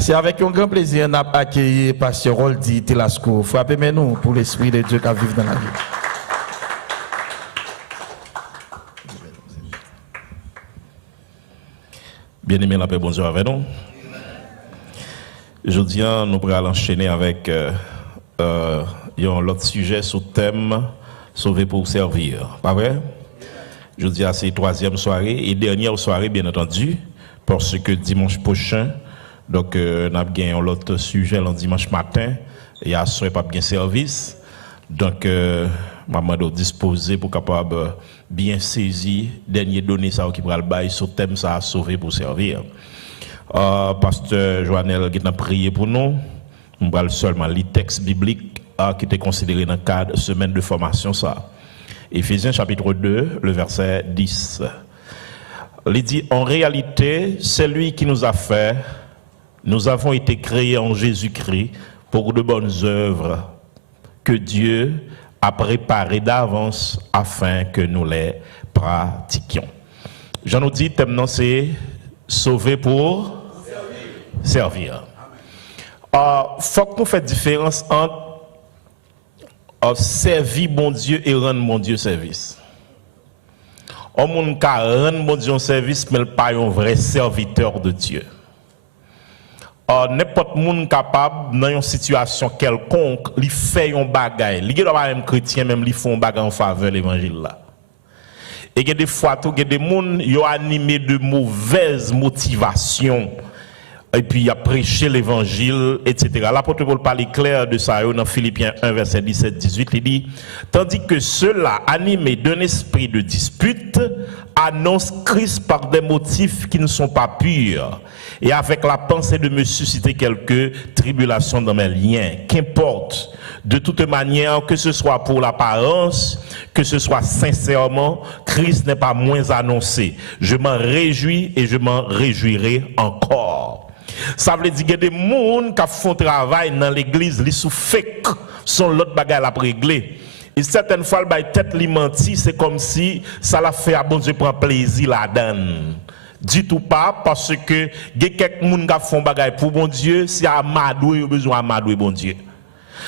C'est avec un grand plaisir qu'on a accueilli Pasteur Roldi Telasco. Frappez-nous pour l'Esprit de Dieu qui vit dans la vie. Bien-aimé, la paix, bonjour avec nous. Aujourd'hui, nous allons enchaîner avec l'autre sujet sur le thème Sauver pour servir. Pas vrai? Jeudi, c'est la troisième soirée et dernière soirée, bien entendu, parce que dimanche prochain, donc, nous avons gagné l'autre sujet le dimanche matin, et à ce pas bien service. Donc, maman doit disposer pour capable bien saisir dernier données ça qui pourra le bail sur thème ça à sauver pour servir. Pasteur Joannel qui a prié pour nous. On va seulement les textes bibliques qui étaient considérés dans le cadre de semaine de formation ça. Éphésiens chapitre 2, le verset 10. Il dit en réalité, c'est lui qui nous a fait. Nous avons été créés en Jésus-Christ pour de bonnes œuvres que Dieu a préparées d'avance afin que nous les pratiquions. J'en ai dit, thème c'est sauver pour servir. Faut que nous fassions différence entre servir bon Dieu et rendre mon Dieu service. On ne peut rendre mon Dieu service, mais pas un vrai serviteur de Dieu. N'importe monde capable dans une situation quelconque, il fait un bagage. Il y a même chrétien même il font un bagage en faveur de l'évangile là. Et il y a des fois tout il y a des monde yo animé de mauvaises motivations et puis il a prêché l'évangile etc. L'apôtre Paul parle clair de ça dans Philippiens 1 verset 17-18 il dit tandis que ceux-là animés d'un esprit de dispute annoncent Christ par des motifs qui ne sont pas purs et avec la pensée de me susciter quelques tribulations dans mes liens. Qu'importe, de toute manière, que ce soit pour l'apparence, que ce soit sincèrement, Christ n'est pas moins annoncé. Je m'en réjouis et je m'en réjouirai encore. Ça veut dire qu'il y a des gens qui font travail dans l'église, ils sont fake, sont l'autre bagaille à régler. Et certaines fois, le tête li menti, c'est comme si ça l'a fait à bon Dieu prendre plaisir là-dedans. Du tout pas, parce que il y a quelques gens qui font bagaille pour bon Dieu, si amadou, il a besoin d'amadouer bon Dieu.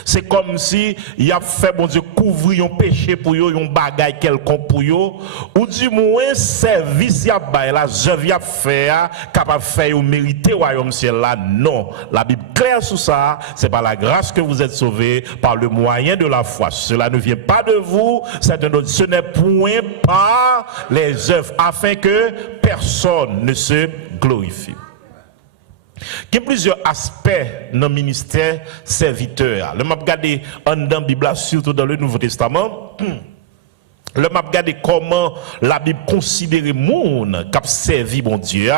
C'est comme si il a fait bon Dieu couvrir un péché pour eux, un bagaille quelconque pour eux, ou du moins service y a bail la œuvre y a fait capable faire ou mériter royaume ciel là. Non, la Bible claire sur ça, c'est par la grâce que vous êtes sauvés par le moyen de la foi. Cela ne vient pas de vous, ce n'est point par les œuvres afin que personne ne se glorifie. Il y a plusieurs aspects dans le ministère serviteur. Le m'a regardé dans la Bible, surtout dans le Nouveau Testament. Le m'a regardé comment la Bible considère les gens qui servi bon Dieu.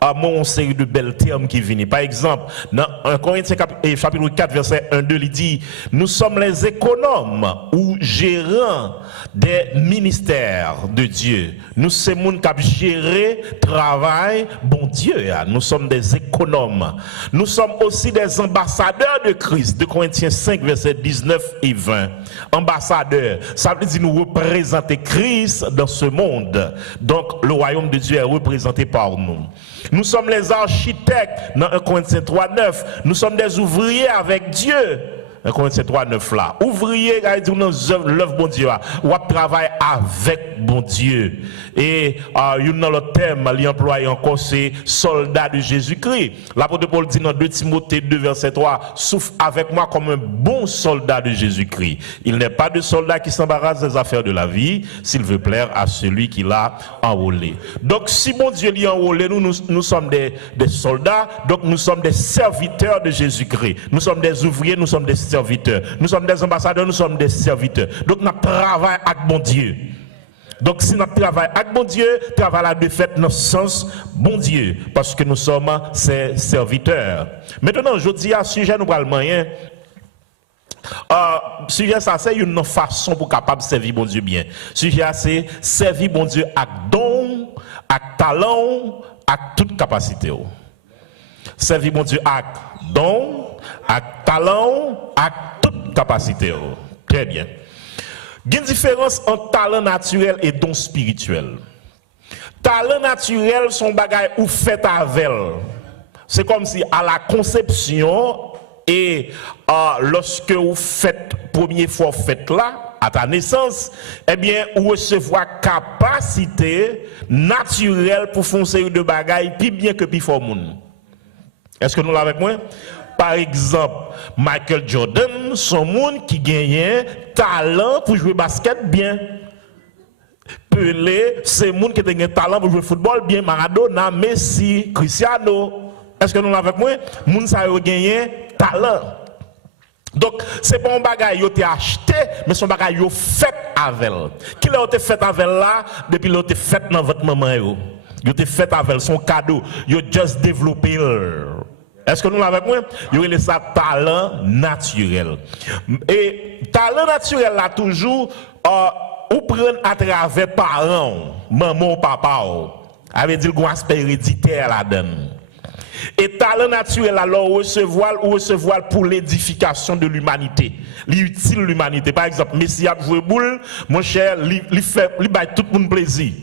Une série de belles termes qui viennent. Par exemple, dans 1 Corinthiens chapitre 4 verset 1-2, il dit nous sommes les économes ou gérants des ministères de Dieu. Nous sommes les gens qui gèrent travail bon Dieu. Nous sommes des économes. Nous sommes aussi des ambassadeurs de Christ. 2 Corinthiens 5 verset 19 et 20. Ambassadeurs, ça veut dire nous représenter Christ dans ce monde. Donc le royaume de Dieu est représenté par nous. Nous sommes les architectes dans 1 Corinthiens 3:9. Nous sommes des ouvriers avec Dieu. 1 Corinthiens 3:9 là. Ouvrier, dans l'œuvre bon Dieu. Ou travaille avec bon Dieu. Et dans le thème, l'employé encore c'est soldat de Jésus-Christ. L'apôtre Paul dit dans 2 Timothée 2 verset 3, souffre avec moi comme un bon soldat de Jésus-Christ. Il n'est pas de soldat qui s'embarrasse des affaires de la vie, s'il veut plaire à celui qui l'a enrôlé. Donc si bon Dieu l'a enrôlé, nous sommes des soldats, donc nous sommes des serviteurs de Jésus-Christ. Nous sommes des ouvriers, nous sommes des serviteurs. Nous sommes des ambassadeurs, nous sommes des serviteurs. Donc nous travaillons avec bon Dieu. Donc si nous travaillons avec bon Dieu, travail de fait dans le sens bon Dieu, parce que nous sommes ses serviteurs. Maintenant, je dis à ce sujet, nous parlons moyen. Sujet ça, c'est une façon pour capable servir bon Dieu bien. Sujet c'est servir bon Dieu avec don, avec talent, avec toute capacité. Servir bon Dieu avec don, avec talent, avec toute capacité. Très bien. Il y a une différence entre talent naturel et don spirituel. Talent naturel, son bagage ou fait avec. C'est comme si à la conception et lorsque vous faites première fois faites là, à ta naissance, eh bien, vous recevez capacité naturelle pour faire une série de bagailles plus bien que plus fort monde. Est-ce que nous l'avons avec moi? Par exemple, Michael Jordan, son monde qui gagnait talent pour jouer basket bien. Pelé, c'est monde qui a un talent pour jouer football bien. Maradona, Messi, Cristiano. Est-ce que nous l'avons avec moi? Moun ça a gagné talent. Donc, c'est pas un bagage qui a été acheté, mais c'est un bagage qui a été fait avec elle. Qui a été fait avec elle là, depuis qu'il a été fait dans votre maman. Il a été fait avec elle, son cadeau. Il a juste développé. Est-ce que nous l'avons avec moi? Il y a ça talent naturel. Et talent naturel là, toujours, ou prendre à travers parents, maman ou papa. Avait dit qu'il y a un aspect héréditaire là-dedans. Et talent naturel alors recevoir pour l'édification de l'humanité. L'utile l'humanité. Par exemple, Messi a joué boule, mon cher, il fait tout le monde plaisir.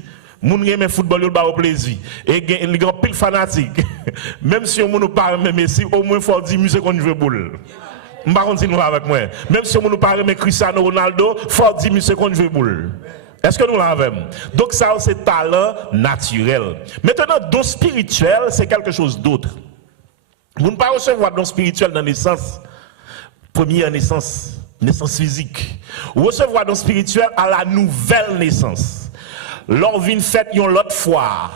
Moun aime football, il ba au plaisir. Et il y a pile fanatique. Même si on ne parle pas Messi, au moins faut 10 musées qu'on joue boule. Je ne sais pas avec moi. Même si on ne parle pas Cristiano Ronaldo, faut 10 musées qu'on joue boule. Est-ce que nous l'avons? Donc ça, c'est talent naturel. Maintenant, don spirituel, c'est quelque chose d'autre. Vous ne pouvez pas recevoir don spirituel dans la naissance, première naissance, naissance physique. Vous recevoir don spirituel à la nouvelle naissance. Lors d'une fête, yon l'autre fois.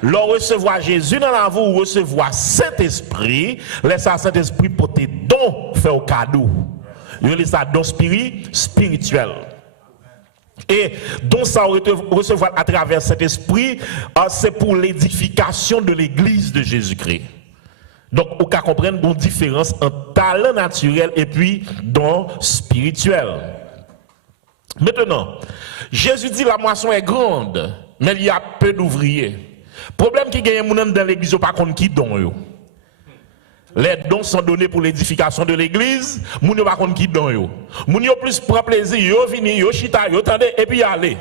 Lors recevoir Jésus dans la vie, ou recevoir Saint-Esprit, laissez Saint-Esprit porter don, faire au cadeau. Vous laissez ça don spirituel. Et donc ça recevoir à travers cet esprit, c'est pour l'édification de l'église de Jésus-Christ. Donc, on peut comprendre une différence entre talent naturel et puis don spirituel. Maintenant, Jésus dit la moisson est grande, mais il y a peu d'ouvriers. Problème qui gagne dans l'église, pas contre qui don. Les dons sont donnés pour l'édification de l'église, moun yo pa konn ki don yo. Moun yo plus prend plaisir, yo vini, yo chita, yo tande et puis aller.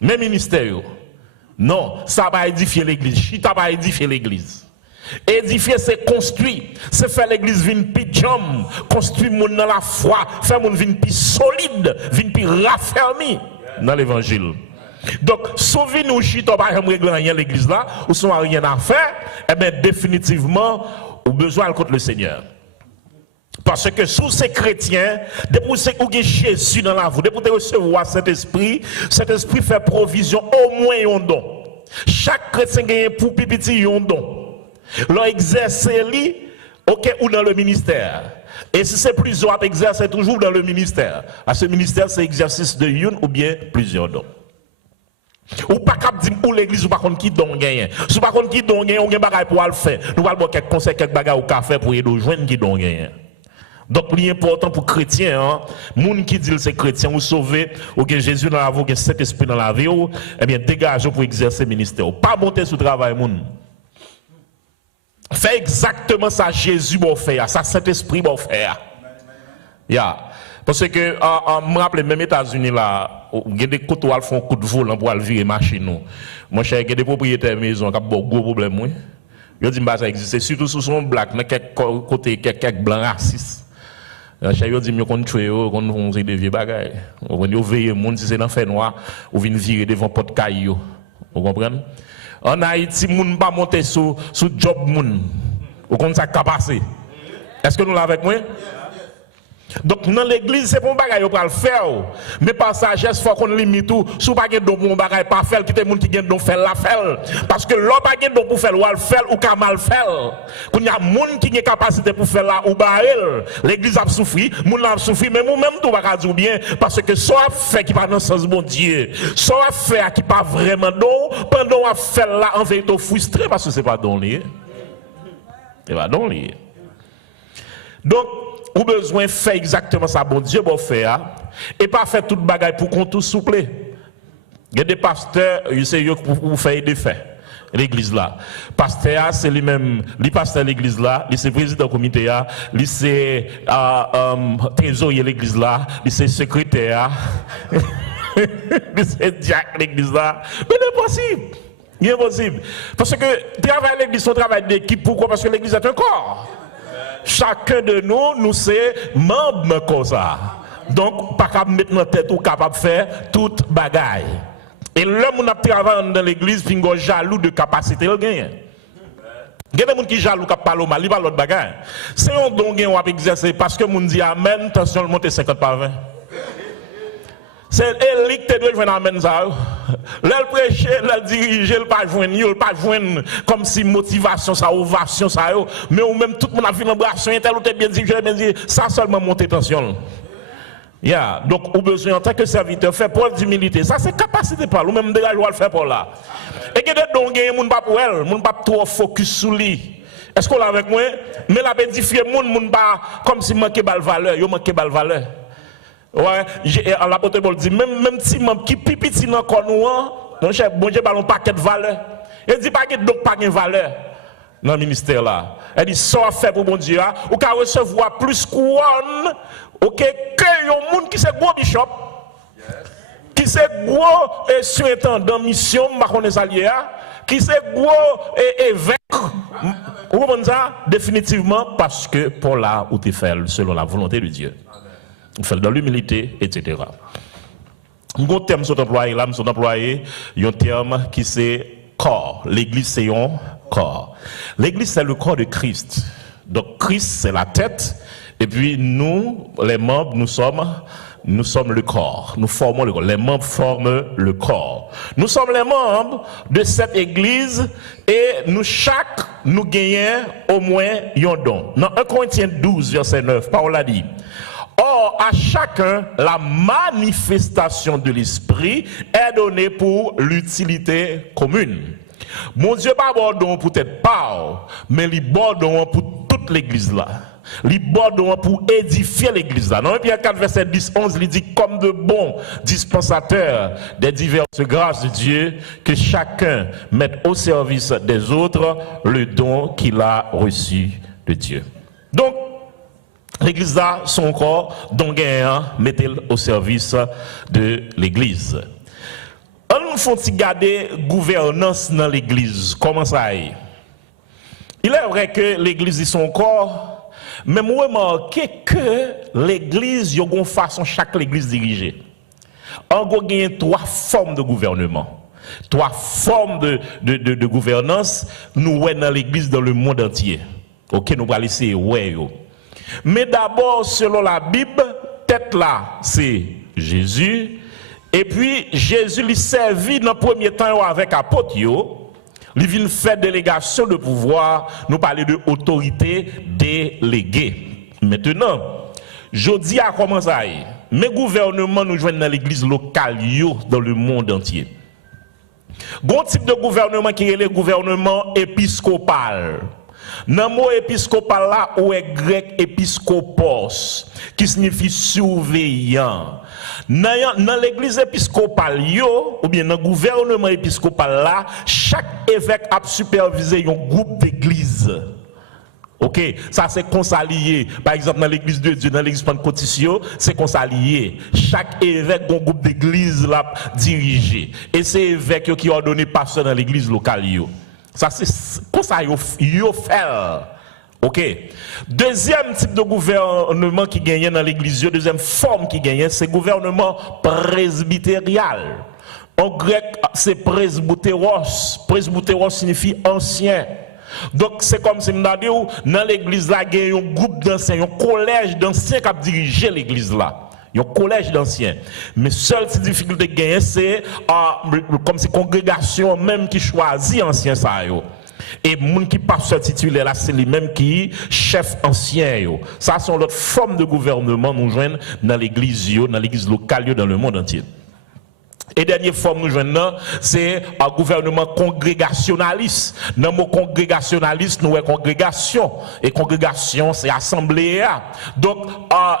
Même ministère yo. Non, ça va édifier l'église, chita va édifier l'église. Édifier c'est construire, c'est faire l'église vin pi jam, construire moun dans la foi, faire moun vin pi solide, vin pi raffermi dans l'évangile. Donc, sauver nous chita pas régler rien l'église là, ou sont rien à faire, eh bien définitivement ou besoin contre le Seigneur. Parce que sous ces chrétiens, depuis que vous avez Jésus dans la vie, depuis que vous recevoir cet esprit fait provision au moins un don. Chaque chrétien gagne pour pipiti un don. L'on exerce ok, ou dans le ministère. Et si c'est plusieurs, exercer toujours dans le ministère. Parce que le ministère, c'est exercice de une ou bien plusieurs dons. Ou pas cap dire pour l'église ou pas contre qui don gagne. Si pas contre qui don gagne, on gagne bagay pour le faire. Nous allons voir quelques conseils, quelques bagages au café pour aider aux jeunes qui don gagne. Donc l'important pour chrétien, hein, moun qui dit c'est chrétien ou sauvé ou que Jésus dans la vie, ou que cet esprit dans la vie, eh bien dégagez pour exercer le ministère. Pas monter sous travail moun. Fait exactement ça Jésus va faire, ça Saint-Esprit va faire. Yeah. Parce que, je me rappelle, même aux États-Unis, là, il y a des côtés où ils font un coup de volant pour virer machine. Moi, je sais qu'il y a des propriétaires de maison qui ont un gros problème. Je dis que ça existe. Surtout si sont blancs, mais quelques côtés, quelques blancs racistes. Je dis que je vais tuer, qu'on fait des vieux bagages. On va veiller, si c'est dans le fait noir, on vient virer devant pot de caillou. Vous comprenez? En Haïti, on ne peut pas monter sur job. Vous comprenez ça qui a passé? Est-ce que nous l'avons avec moi? Donc dans l'église c'est pour un bagage pour le faire mais par sagesse faut qu'on limite tout sous pas gain don pour un bagage pas faire qui te monde qui gain don faire la faire parce que l'homme pas gain don pour faire ou faire ou ka mal faire qu'on y a monde qui a capacité pour faire là ou bael l'église a souffri monde a souffri mais nous même tout pas dire bien parce que soit fait qui pas dans sens bon Dieu soit fait qui pas vraiment don pendant à faire là en vérité frustré parce que c'est pas don lié c'est pas don lié donc ou besoin de faire exactement ça, bon Dieu va faire, et pas faire toute bagaille pour qu'on tout souple. Il y a des pasteurs, ils savent pour faire des faits. L'église là. Pasteur, c'est lui-même, le pasteur de l'église là, il c'est président du comité là, il c'est trésorier de l'église là, il c'est secrétaire, il c'est diacre de l'église là. Mais c'est possible. Impossible. Parce que travail à l'église, c'est un travail d'équipe. Pourquoi? Parce que l'église est un corps. Chacun de nous, nous c'est membre comme ça. Donc, pas capable mettre dans tête ou capable de faire toute bagaille. Et l'homme qui travaille dans l'église, puis il est jaloux de capacité, il gagne. Il y a des gens qui sont jaloux qui parlent mal, ils parlent l'autre bagaille. C'est un don qui a exercer parce que les gens disent Amen, attention, le monte 50 par 20. C'est l'élite qui doit jouer Amen ça. L'elle prêcher, l'elle diriger, l'elle pas joindre comme si motivation, ça, ovation, ça, mais ou même tout le monde a vu l'embrassion, tel ou tel bien dit, ça seulement monter tension. Yeah. Donc, au besoin en tant que serviteur, faire preuve d'humilité. Ça, c'est capacité par ou même dégage le faire pour là. Et que des dons gagnent, moun pas pour elle, moun pas trop focus sur lui. Est-ce qu'on l'a avec moi? Mais la bédifier moun pas comme si manquait bal valeur, yo manquait bal valeur. Ouais, l'apôtre Paul dit même si membre qui pipiti dans corps nous, mon cher, bon Dieu ballon paquet de valeur. Il dit pas que donc pas de valeur dans le ministère là. Elle dit ça fait pour bon Dieu, ou qu'à recevoir plus couronne, OK, que un monde qui c'est gros bishop. Qui c'est gros et surintendant mission, ma connaisse allié, qui c'est gros et évêque. Vous comprenez ça? Définitivement parce que pour là où tu fais selon la volonté de Dieu. On fait dans l'humilité, etc. Un terme sont employés là, sont employés, un terme qui c'est corps. L'église c'est un corps. L'église c'est le corps de Christ. Donc Christ c'est la tête, et puis nous, les membres, nous sommes le corps. Nous formons le corps. Les membres forment le corps. Nous sommes les membres de cette église et nous gagnons au moins un don. Dans 1 Corinthiens 12, verset 9, Paul a dit: or, à chacun, la manifestation de l'esprit est donnée pour l'utilité commune. Mon Dieu, pas bon pour être pas, mais il bon pour toute l'église là. Il bon pour édifier l'église là. Dans 1 Pierre 4, verset 10, 11, il dit comme de bons dispensateurs des diverses grâces de Dieu, que chacun mette au service des autres le don qu'il a reçu de Dieu. Donc, l'église là, son corps, donc mettez-le au service de l'église. On nous faut garder gouvernance dans l'église. Comment ça est? Il est vrai que l'église est son corps, mais moi remarqué que l'église, il y a une façon chaque église dirigée. On a trois formes de gouvernement. Trois formes de gouvernance nous voyons dans l'église dans le monde entier. OK, nous allons laisser ouais. Mais d'abord, selon la Bible, tête là, c'est Jésus. Et puis, Jésus lui servit dans le premier temps avec apôtre. Il vient faire délégation de pouvoir, nous parler de autorité déléguée. Maintenant, je dis à comment ça est. Mes gouvernements nous joignent dans l'église locale, dans le monde entier. Bon type de gouvernement qui est le gouvernement épiscopal. Dans le mot épiscopal là, où est grec épiscopos, qui signifie surveillant. Dans l'église épiscopale, ou bien dans le gouvernement épiscopal là, chaque évêque a supervisé un groupe d'églises. Ok, ça c'est consalié. Par exemple, dans l'église de Dieu, dans l'église pentecôtiste, c'est consalié. Chaque évêque a un groupe d'églises là dirigé. Et c'est évêque qui ont donné pasteur dans l'église locale. Ça c'est comme ça yo fait. OK. Deuxième type de gouvernement qui gagne dans l'église, deuxième forme qui gagne, c'est gouvernement presbytérial. En grec, c'est presbytéros. Presbytéros signifie ancien. Donc c'est comme si m'da dit dans l'église là, il y a un groupe d'anciens, un collège d'anciens qui a dirigé l'église là. Il y a un collège d'anciens. Mais seule difficulté gagner, c'est comme si congrégation même qui choisit anciens ça yo. Et moun qui passe titulaire là, c'est lui-même qui chef ancien yo. Ça sont l'autre forme de gouvernement nous joignent dans l'église locale dans le monde entier. Et dernière forme nous joignons, c'est un gouvernement congrégationaliste. Dans le mot congrégationaliste, nous avons congrégation. Et congrégation, c'est assemblée. Donc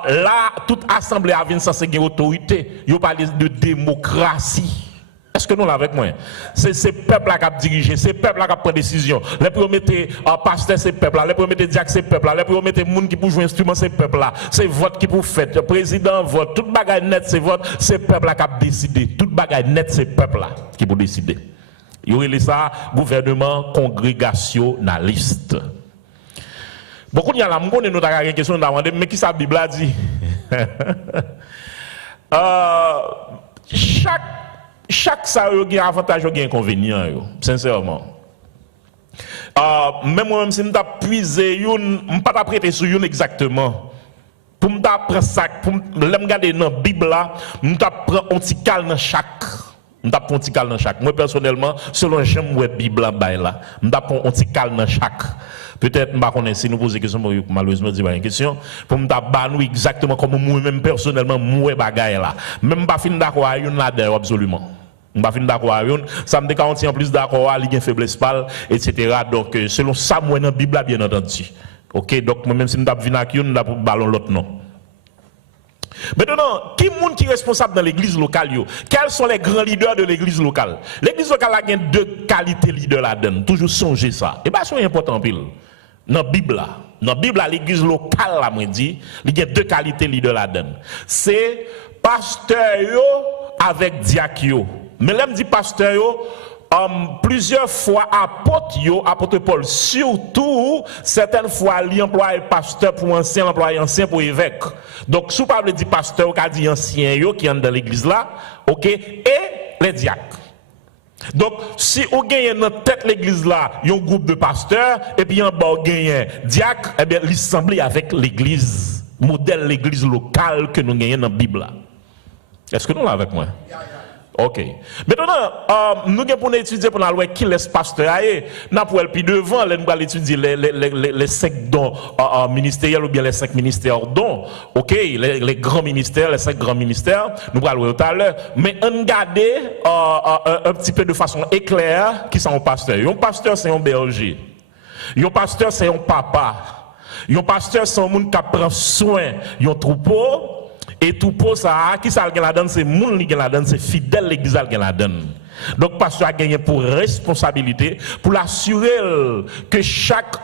là, toute assemblée a une censée une autorité. Il parle de démocratie. Est-ce que nous l'avons avec moi? C'est ce peuple qui a dirigé, c'est ce peuple qui a pris décision. Les premiers pasteur, c'est peuple là. Les premiers diacres, c'est peuple là. Les premiers gens qui pour jouer instrument, c'est peuple là. C'est vote qui pour faire. Le président vote. Tout bagaille net, c'est vote. C'est peuple qui a décidé. Tout bagaille net, c'est peuple là qui pour décider. Il y aurait ça gouvernement congrégationaliste. Beaucoup de gens là, nous avons une question, mais qui ça la Bible a dit? Chaque ça a un avantage et un inconvénient, sincèrement. Même moi-même, si je puisé, je ne peux pas prêter sur une exactement. Pour me prendre ça, pour me regarder dans la Bible, je prends un petit calme dans chaque. Je prends un petit calme dans chaque. Moi, personnellement, selon j'aime la Bible, je prends un petit calme dans chaque. Peut-être, je ne sais pas si nous posons des questions, malheureusement, je ne pas question. Pour me dire exactement comme moi-même, personnellement, moi, bagaille là. Même pas fin d'accord avec une là-dedans, absolument. Je ne suis pas d'accord avec une. Ça me dit qu'on tient plus d'accord avec une faiblesse pâle, etc. Donc, selon ça, moi, dans la Bible, bien entendu. Ok, donc, même si je suis venu avec une, je vais ballon l'autre non. Maintenant, qui est responsable dans l'église locale? Quels sont les grands leaders de l'église locale? L'église locale a deux qualités leaders là-dedans. Toujours songer ça. Et bien, c'est important pile. Dans la Bible, l'église locale, là, dit, il y a deux qualités leaders là-dedans. C'est pasteur avec diacre. Mais là, je dis pasteur, plusieurs fois apôtre Paul, surtout certaines fois, il emploie pasteur pour ancien, employé ancien pour évêque. Donc, si vous parlez de pasteur, qui dit ancien qui est dans l'église là, ok, et les diacres. Donc, si vous gagnez dans tête l'église là, il y a un groupe de pasteurs, et puis en bas, vous gagnez diacre, eh bien, l'assemblée avec l'église, modèle l'église locale que nous gagnons dans la Bible là. Est-ce que nous l'avons avec moi? Ok. Maintenant, nous avons étudier pour nous qui laisse pasteur aille. Nous pour le plus devant, nous allons étudier les 5 dons ministériels ou bien les 5 ministères dons. Ok, les grands ministères, les 5 grands ministères. Nous allons voir tout à l'heure. Mais on regarde un petit peu de façon éclair qui sont un pasteur. Un pasteur, c'est un berger. Un pasteur, c'est un papa. Un pasteur, c'est un monde qui prend soin d'un troupeau. Et tout pour ça, qui ça la donne, c'est moun qui la donne, c'est fidèle l'église qui la donne. Donc pasteur a gagné pour responsabilité pour assurer que chaque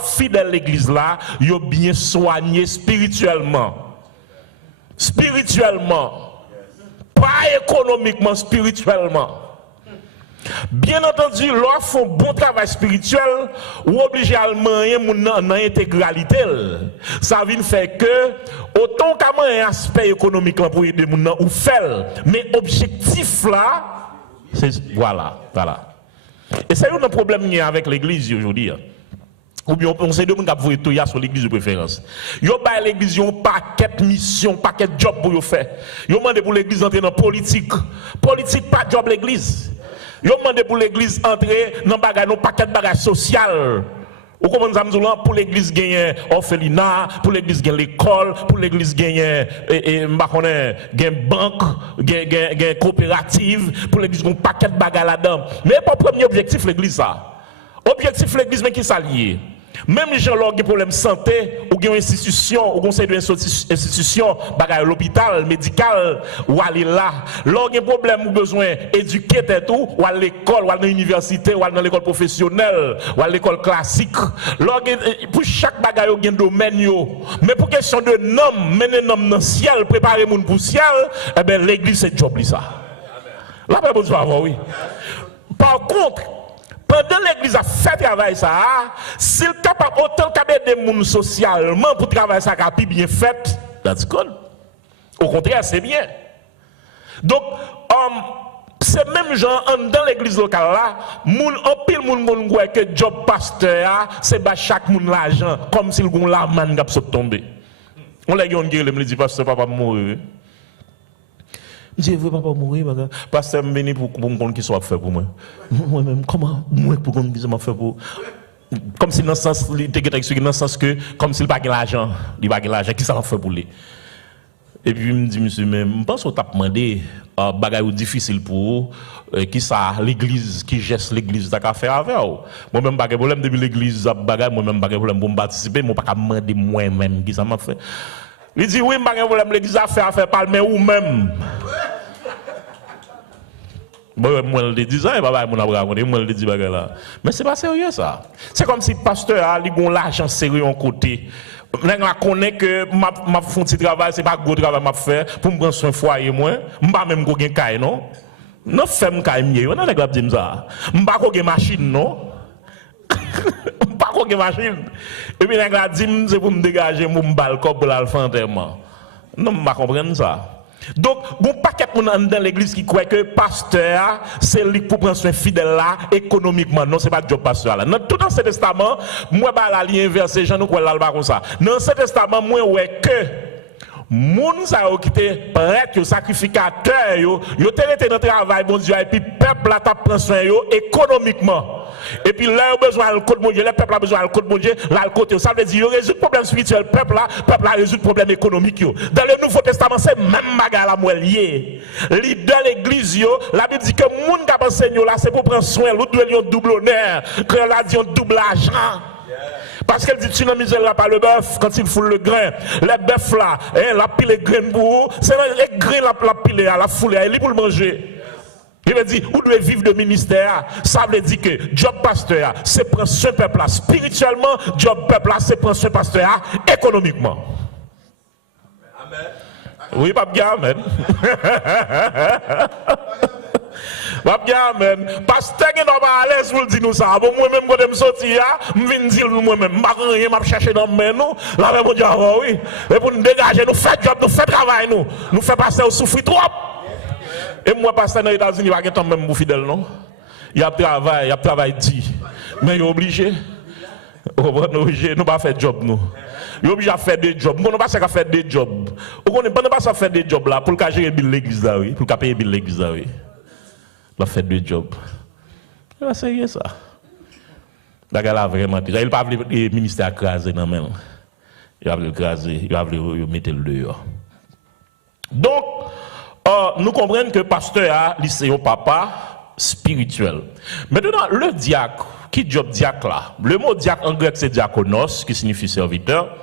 fidèle l'église là, yo bien soigné spirituellement. Spirituellement. Pas économiquement, spirituellement. Bien entendu, lorsqu'on fait un bon travail spirituel, ou obligé à dans l'intégralité. Ça vient faire que, autant qu'à un aspect économique pour aider les gens, ou fait, mais objectif là, c'est voilà. Et c'est un problème avec l'église aujourd'hui. Ou bien on sait de monde qui voit tout sur l'église de préférence. Yo ba l'église un paquet mission, paquet job pour yo faire. Yo demande pour l'église entrer dans politique. Politique pas job l'église. Yo demande pour l'église entrer dans bagage non paquet bagage social. Ou comment ça me pour l'église gagner orphelinat, pour l'église gagner l'école, pour l'église gagner banque, gagner coopérative, pour l'église gagner paquet bagage là-dedans. Mais pas premier objectif l'église ça. Objectif l'église mais qui s'allie. Même les gens qui ont des problèmes de santé, ou qui ont une institution, ou conseil d'institution, l'hôpital, médical, ou aller là, lorsqu'il y a un problème ou besoin d'éduquer tout, ou à l'école, ou à l'université, ou à l'école professionnelle, ou à l'école classique. Pour chaque bagaille, il y a un domaine. Mais pour question de nom, mener nom dans le ciel, préparer mon pour le ciel, eh bien l'église c'est job ça. Là, pas besoin d'avoir, oui. Par contre, pendant l'église a fait travail ça, s'il est capable autant d'aider les gens socialement pour travailler ça qui bien fait, that's good. Au contraire, c'est bien. Donc, c'est même gens dans l'église locale là, en pile moun voit que job pasteur, c'est ba chaque moun l'argent comme s'il gon la man qui a tombé. On l'a yon gueule me dit pasteur papa mourir. Je veux pas mourir, parce que je suis venu pour qu'on qui soit fait pour moi. Moi-même, comment moi pour qu'on qui soit fait pour. Comme si dans le sens, dans le sens que, comme s'il n'a pas l'argent, il n'a pas l'argent, qui ça fait pour lui. Et puis il me dit, monsieur, mais je pense que tu as demandé des choses difficiles pour qui ça, l'église, qui geste l'église, tu as fait avec. Moi-même, pas de problème depuis l'église, moi-même, pas de problème pour me participer, moi, pas de demander moi-même qui ça m'a fait. Il dit oui, je ne problème, l'église a fait parler ou même. Moi, je le dis ça, moi, je dis là. Mais ce n'est pas sérieux ça. C'est comme si le pasteur a l'argent sérieux en côté. Je connais que ma font petit travail, ce n'est pas un gros travail que je fais pour me prendre soin foyer. Je ne suis pas même un caille, non? Non, femme ka mieux, on a nèg la dit ça. M'pa ko gen machine non. M'pa ko gen machine. Et puis nèg la dit c'est pour me dégager mon bal comme pour l'enterrement. Non, m'pa comprendre ça. Donc, bon paquet de dans l'église qui croit que pasteur, c'est lui pour prendre soin fidèle là, économiquement. Non, c'est pas le job pasteur là. Dans tout l'Ancien Testament, moi, la ligne inversée, j'en ai là comme ça. Dans l'Ancien Testament, moi, ouais que, moun sa yo qui était prêtre, yo sacrificateur, yo été dans le travail, bon Dieu, et puis peuple là, t'a prend soin yo économiquement. Et puis là, il a besoin de côté de Dieu, le peuple a besoin de côté de Dieu, là, le côté, ça veut dire, il résout le problème spirituel, le peuple a résout le problème économique. Dans le Nouveau Testament, c'est même bagarre la moelle lié. Dans l'église, la Bible dit que le monde qui a enseigné là, c'est pour prendre soin, l'autre doit un double honneur, que l'a dit un double argent. Parce qu'elle dit, tu n'as misère là par le bœuf quand il foule le grain. Les bœufs là, la pile les grains pour c'est les grains la pile la foule, elle est pour le manger. Il veut dire, vous devez vivre de ministère. Ça veut dire que job pasteur, c'est prendre ce peuple là spirituellement, job peuple là, c'est prendre ce pasteur là économiquement. Amen. Oui, pas bien, amen. Pas bien, amen. Pasteur qui n'est pas à l'aise pour dire nous ça. Bon, moi-même, quand je me sortir, je viens dire moi-même, je ne vais pas chercher dans mes nous. Là, je vais dire, oui. Et pour nous dégager, nous faisons job, nous faisons travail, nous faisons passer au souffrir trop. Et moi, pasteur dans les États-Unis, il n'y a pas de même fidèle, non? Il y a travail dit. Mais il est obligé. Nous ne pas faire job, nous. Il est obligé à faire des jobs. Nous ne pas faire des jobs. Nous ne pas faire des jobs là pour le gérer l'église là, oui. Pour le payer l'église là, oui. Il a fait des jobs. Il a essayé ça. Il a vraiment. Il n'a pas voulu le ministère écraser dans le il a voulu écraser, il a voulu mettre le dehors. Donc, nous comprenons que le pasteur a lycée au papa spirituel. Maintenant, le diacre, qui job diacre là? Le mot diacre en grec c'est diakonos, qui signifie serviteur.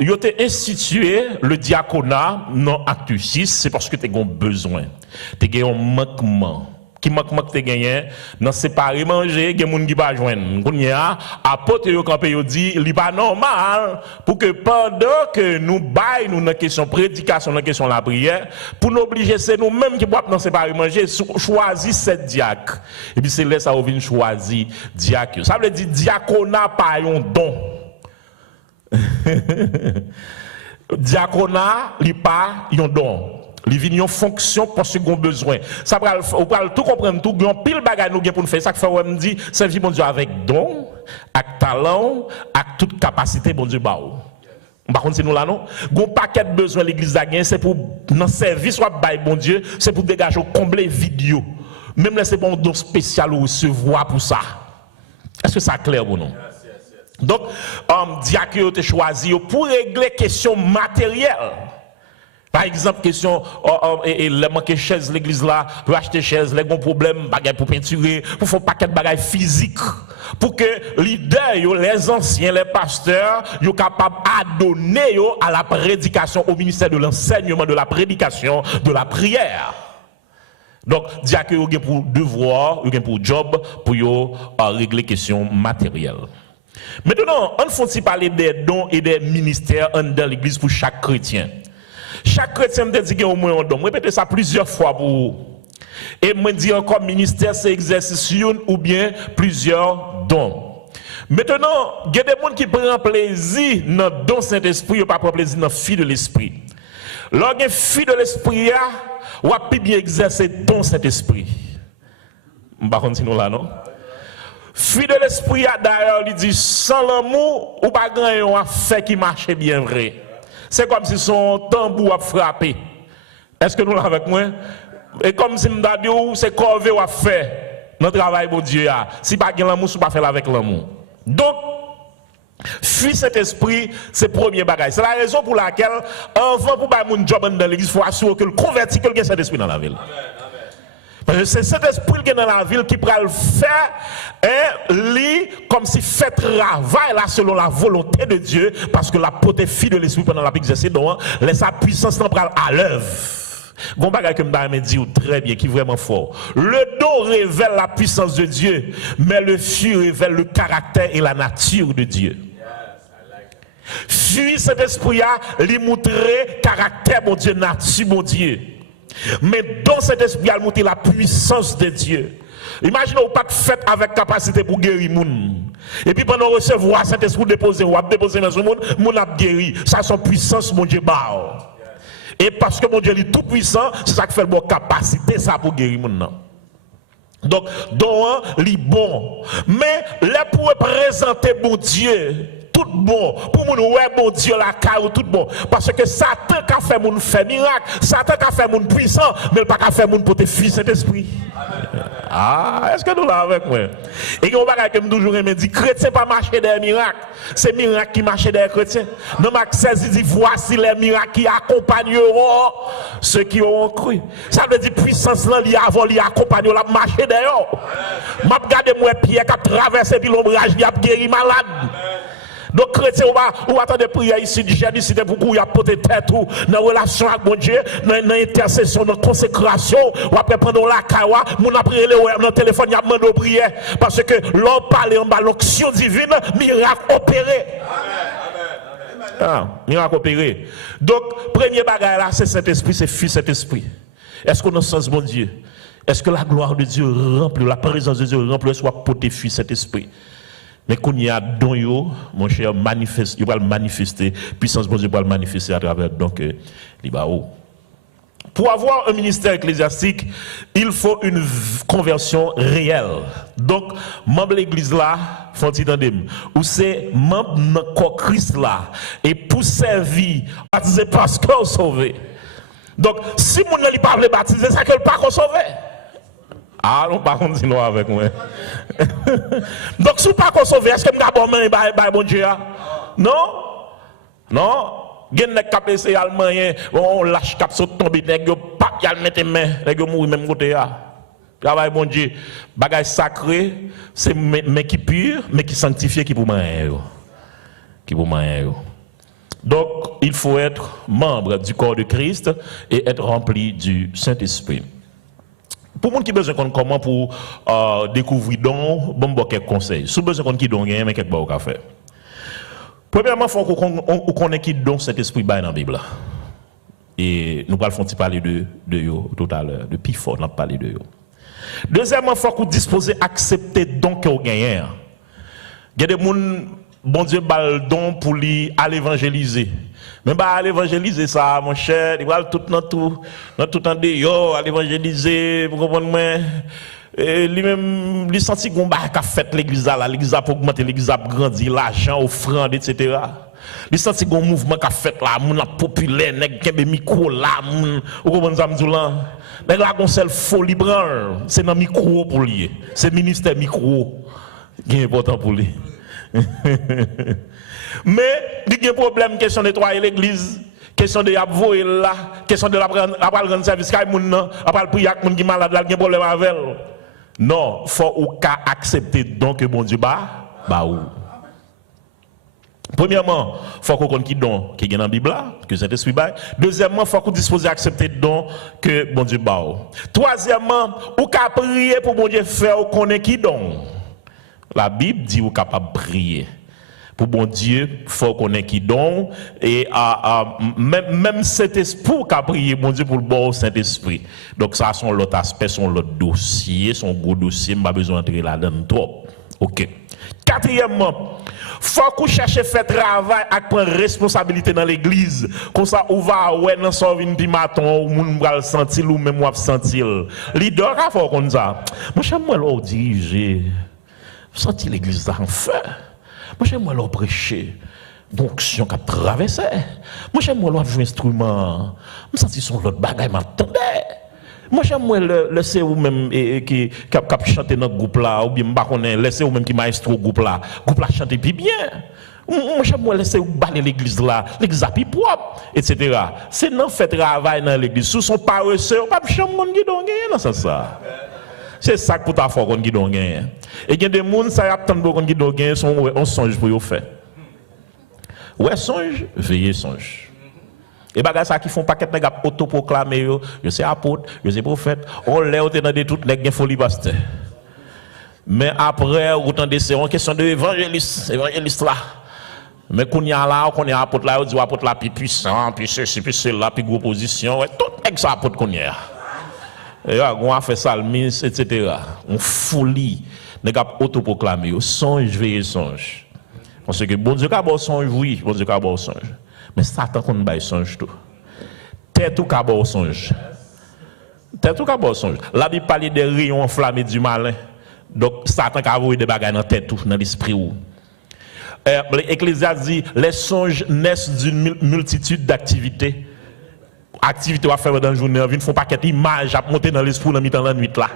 Il a institué le diaconat dans Acte 6, c'est parce que tu as besoin. Tu as un manquement. Qui manquement que tu as gagné, dans séparer manger, il y a des gens qui ne peuvent pas joindre. Apôtre yo campé yo dit, il n'est pas normal pour que pendant que nous baillons nous dans la question prédication, dans la question de la prière, pour nous obliger, c'est nous-mêmes qui pouvons séparer manger, choisir cette diacre. Et puis c'est là ça vient choisir diacre. Ça veut dire diaconat pas un don. Diaconat, il n'est pas un don. Il vient en fonction parce qu'on a besoin. Ça va tout comprendre, tout, il y a pile bagage nous pour nous faire. Ça fait on me dit, servir bon Dieu avec don, avec talent, avec toute capacité, bon Dieu, bah. Par contre, c'est nous là, non? Un paquet de besoins l'église a gagné, c'est pour, dans service, soit bail, bon Dieu, c'est pour dégager, combler vidéo. Même là, c'est bon don spécial ou recevoir pour ça. Est-ce que ça clair ou non? Donc, diacre a été choisi pour régler questions matérielles. Par exemple, question, les manquer chaise l'église là, pour acheter chaise, les bons problèmes, bagages pour peinturer, pour faire un paquet de bagages physiques. Pour que les leaders, les anciens, les pasteurs, soient capables de donner à la prédication, au ministère de l'enseignement, de la prédication, de la prière. Donc, diacre a pour devoir, il a pour job, pour régler les questions matérielles. Maintenant, on faut parler des dons et des ministères dans l'église pour chaque chrétien. Chaque chrétien me dit au moins un don. Je répète ça plusieurs fois pour vous. Et me dit encore ministère, c'est exercice ou bien plusieurs dons. Maintenant, il y a des gens qui prennent plaisir dans le don Saint-Esprit, ou pas prendre plaisir dans le fille de l'Esprit. Lorsque une fille de l'Esprit, on va plus bien exercer le don Saint-Esprit. Je ne vais pas continuer là, non? Fille de l'Esprit, d'ailleurs, il dit sans l'amour, ou pas grand fait qui marche bien vrai. C'est comme si son tambour a frappé. Est-ce que nous l'avons avec moi? Et comme si nous avons dit, c'est corvée ou a fait notre travail pour Dieu. Si pas l'amour, si pas faire avec l'amour. Donc, fuir cet esprit, c'est le premier bagage. C'est la raison pour laquelle, avant pour faire mon job dans l'église, il faut assurer que le converti, que cet esprit dans la ville. Amen. Parce que c'est cet esprit qui est dans la ville qui pourra le faire, comme si fait travail là selon la volonté de Dieu, parce que la potée fille de l'esprit pendant la exercice, donc laisse sa puissance à l'œuvre. Bon bagage que me dit très bien, qui est vraiment fort. Le don révèle la puissance de Dieu, mais le fuir révèle le caractère et la nature de Dieu. Fuir cet esprit-là, lui montrer caractère, mon Dieu, nature, mon Dieu. Mais dans cet esprit, elle monte la puissance de Dieu. Imaginez vous pas fait avec capacité pour guérir moun. Et puis pendant recevoir cet esprit déposer ou déposer dans le monde, moun a guéri. Ça son puissance mon Dieu ba. Et parce que mon Dieu est tout puissant, c'est ça qui fait bon capacité ça pour guérir moun nan. Donc don li bon. Mais là pour présenter mon Dieu tout bon, pour nous ouais bon Dieu la carou tout bon, parce que Satan qu'a fait moun fait miracle, Satan qu'a fait moun puissant, mais pas qu'a fait moun pour te fils Saint-Esprit. Ah, est-ce que nous là avec moi? Et qu'on va que me toujours me dit chrétien pas marcher des miracles, c'est miracle qui marche des chrétiens. Dans Marc 16 il dit voici les miracles qui accompagneront ceux qui auront cru. Ça veut dire puissance là li avant li accompagner la marcher d'ailleurs. M'a regardé moi Pierre qui a traversé puis l'ombrage il a guéri malade. Donc, chrétien, on va attendre prière ici, j'ai c'était beaucoup, il y a porté tête ou dans la relation avec mon Dieu, dans l'intercession, dans la consécration, ou après prendre la kawa, mon après dans le téléphone, il y a demandé de prier. Parce que l'on parle en bas, l'onction divine, miracle opéré. Ah, miracle opéré. Donc, premier bagage là, c'est cet esprit, c'est fils cet esprit. Est-ce qu'on a sens, mon Dieu? Est-ce que la gloire de Dieu remplit, la présence de Dieu remplit, soit porté fils cet esprit? Mais quand il y a don yo, mon cher, manifeste, il va le manifester, puissance bon Dieu va le manifester à travers donc l'Ibao. Pour avoir un ministère ecclésiastique, il faut une conversion réelle. Donc, membre de l'église là, faut-il entendre, ou c'est membre de corps Christ là, et pour servir, baptisé parce qu'on sauvé. Donc, si mon ne pas baptiser, ça que pas qu'on sauvé. Ah non, par contre, sinon avec moi. Donc, si vous ne pas qu'on sauve, est-ce que vous avez un bon Dieu? Non? Non? Vous avez un cap essayé allemand, on lâche cap sur tomber, vous avez mis main, vous avez mouru même côté. Travail bon Dieu. Bagage sacré, c'est mais qui pur, mais qui sanctifié, qui pour manger. Qui pour manger. Donc, il faut être membre du corps de Christ et être rempli du Saint-Esprit. Pour les gens qui ont besoin de comment pour découvrir don, bon quelques conseils. Si vous avez besoin de qui don, mais quelques choses à faire. Premièrement, il faut qu'on connaisse qui don cet esprit dans la Bible. Et nous allons parler de yo tout à l'heure, de plus fort, nous parler de yo. Deuxièmement, il faut qu'on dispose à accepter don que vous gagnez. Il y a des gens, bon Dieu, bal don pour aller évangéliser. Mais bah aller évangéliser ça, mon cher, il va tout dans tout en dehors, aller évangéliser, vous comprenez? Lui-même, lui senti qu'on a fait l'église là, l'église a augmenté, l'église a grandi, l'argent, offrande, etc. Lui senti qu'on mouvement qu'a fait là, moun a populaire, nèg kembe micro là, moun, vous comprenez ça m'dou là? Nèg la gon sel folie branle, c'est dans micro pour lui. C'est ministère micro qui est important pour lui. Mais il y a un problème, question de nettoyer l'église, question de voyer là, question de la rendre service à moun nan, après prier avec moun qui malade là, il y a un problème avec elle. Non, il faut accepter donc que bon Dieu bah ou. Premièrement, il faut qu'on connaisse qui don qui est dans la Bible que cet esprit bail. Deuxièmement, il faut qu'on dispose à accepter don que bon Dieu bah ou. Troisièmement, ou qu'à prier pour bon Dieu faire ou connaît qui don. La Bible dit ou capable de prier. Pour bon Dieu, il faut qu'on ait qui don. Et même cet esprit qui a prié, bon Dieu, pour le bon Saint-Esprit. Donc, ça, son l'autre aspect, son l'autre dossier, son gros dossier, je n'ai pas besoin d'entrer là-dedans trop. OK. Quatrièmement, il faut qu'on cherche à faire travail et prendre responsabilité dans l'église. Comme ça, on va, ouais, dans son vin pi matin, ou moun va le sentir, ou même moi sentir. Leader, il faut qu'on ça. Moi, j'aime moi, là, diriger. Sentir l'église en feu. Moi, j'aime leur prêcher. Fonction qui a traversé. Moi, j'aime leur jouer instrument. Je sens son l'autre bagaille m'attendait. Moi, j'aime laisser ou même qui a chanté dans le groupe là, ou bien laisser ou même qui maestro au groupe là chanter plus bien. Moi, j'aime laisser ou baler l'église là, l'église a plus propre, etc. C'est non fait travail dans l'église. Sous son paresseux, pas de chambre qui donne dans ça. C'est ça que pour ta fois qu'on qui donne. Et il y a des gens qui attendent beaucoup qui donne, on songe pour y faire. Ouais, songe, veillez songe. Et bagay ça qui font paquet de gars autoproclamés, je sais apôtre, je sais prophète, on l'a dans des toutes les folie pasteur. Mais après, autant de c'est une question de évangéliste là. Mais qu'on y a là, qu'on y a apôtre là, on dit apôtre là plus puissant, puis ceci, puis cela, puis gros position, ouais, tout ça pour qu'on y a. Et on a fait salmis, etc. On folie. Nous avons autoproclamé. Songe, veille, songe. Parce que bon Dieu, quand songe, oui, bon Dieu, quand songe. Mais Satan, qu'on ne songe tout. T'es tout quand songe. T'es tout quand songe. La Bible parle des rayons enflammés du malin. Donc, Satan a envoyé des bagages dans la tête, dans l'esprit. L'Ecclésiaste dit les songes naissent d'une multitude d'activités. Activités à faire dans la journée, ils font pas qu'être images à monter dans l'esprit dans la nuit là.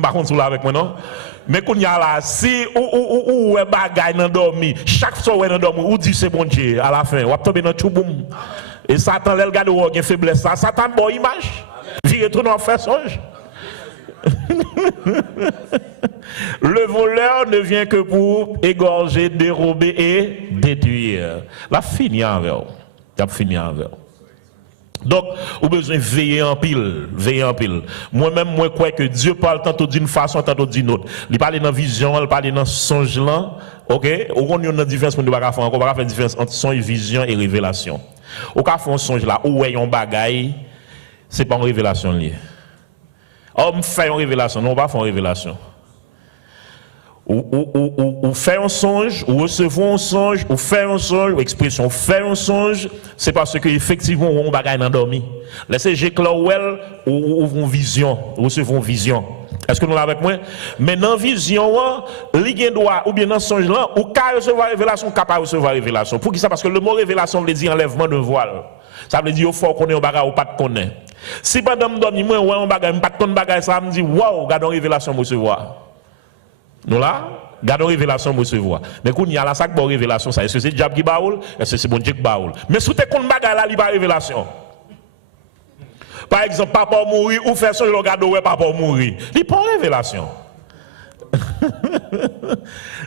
Par contre, là avec moi, non? Mais quand il y a là, si ou bagaille dans dormi, chaque fois où dans dormi, ou dit c'est bon Dieu, à la fin, ou tomber dans tout boum. Et Satan, il regarde où il y a faiblesse, Satan, bon image. Vire tout dans faire songe. Le voleur ne vient que pour égorger, dérober et détruire. La fini avec. La fini avec. Donc, vous avez besoin de veiller en pile, veiller en pile. Moi-même, moi, crois que Dieu parle tantôt d'une façon, tantôt d'une autre. Il parle dans la vision, il parle dans le songe là. Ok? On a une différence pour nous faire. On va faire une différence entre songe, vision et révélation. Au cas où on songe là, où est un bagaille, c'est pas une révélation liée. On fait une révélation, non, on va faire une révélation. Ou faire un songe, ou recevoir un songe, ou faire un songe, ou expression faire un songe, c'est parce que effectivement on bagaille dans dormi. Laissez j'éclaire ou une vision, ou recevoir une vision. Est-ce que nous l'avons avec moi? Mais dans vision, l'igien doit, ou bien dans songe là, ou qu'à recevoir révélation, capable recevoir révélation. Pour qui ça? Parce que le mot révélation veut dire enlèvement de voile. Ça veut dire au fort qu'on est un bagage ou pas de connaître. Si pendant me donne moi ouais un bagage, pas de ton bagage, ça me dit waouh, gardons révélation recevoir. Nous là, gardons révélation recevoir. Mais quand il y a la sac de révélation, ça est-ce que c'est diable qui baoule, est-ce que c'est bon Dieu qui baoule? Mais sous tes comptes bagage là, il pas révélation. Par exemple, papa mourir ou faire son regarde ouais papa mourir. Il pas révélation.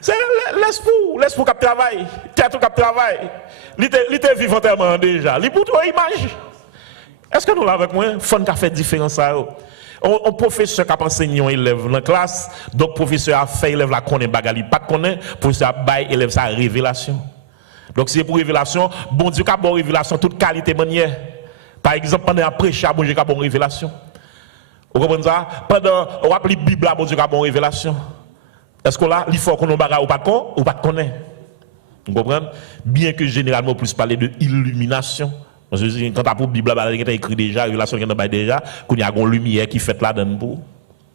C'est laisse-vous cap travail, théâtre cap travail. Il était vivant tellement déjà. Il pour toi image. Est-ce que nous l'avons avec moi? Faut qu'on fait différence ça. Un professeur qui a enseigné un élève dans la classe, donc professeur a fait élève la connaît bagali, pas connaît, professeur a bail élève sa révélation. Donc c'est pour révélation, bon Dieu qui a bonne révélation, toute qualité manière. Par exemple, pendant un prêche, bon Dieu qui a bonne révélation. Vous comprenez ça? Pendant on appelle la Bible, bon Dieu qui a bonne révélation. Est-ce que là, il faut qu'on ait bagarre ou pas de connaître? Vous comprenez? Bien que généralement, on puisse parler de illumination. Parce que quand tu as pour la Bible, tu as écrit déjà, révélation qui est déjà, qu'il y a une lumière qui fait là-dedans pour.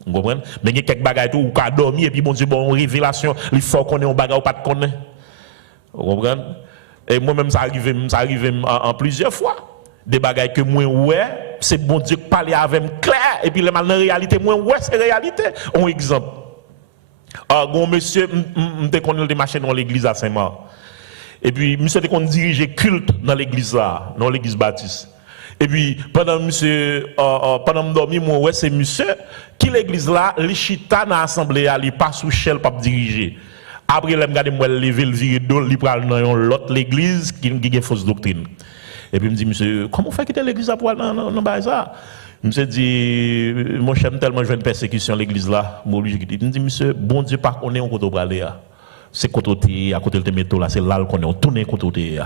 Vous comprenez? Mais il y a quelques bagages où tu as dormi et puis bon Dieu, bon, révélation, il faut qu'on ait un bagage ou pas de connaître. Vous comprenez? Et moi-même, ça arrive en plusieurs fois. Des bagages que moi, ouais, c'est bon Dieu qui parle avec moi clair. Et puis, dans la réalité, moi, ouais, c'est la réalité. Un exemple. Bon monsieur, je connais des machines dans l'église à Saint-Marc. Et puis, monsieur était qu'on dirigeait culte dans l'église là, dans l'église baptiste. Et puis, pendant monsieur, pendant me dormir, moi, ouais, c'est monsieur qui l'église là, les chita dans l'assemblée, il pas sous chel pour diriger. Après, il me regarde, moi, lever le virer d'eau, il prend dans l'autre l'église qui a une fausse doctrine. Et puis, il me dit, monsieur, comment fait quitter l'église à poil dans ça? Je me dit, mon cher, tellement je veux une persécution à l'église là. Je me dit, monsieur, bon Dieu, pas qu'on est en côté de c'est côté à côté de métaux là, c'est là qu'on est, on tourne côté.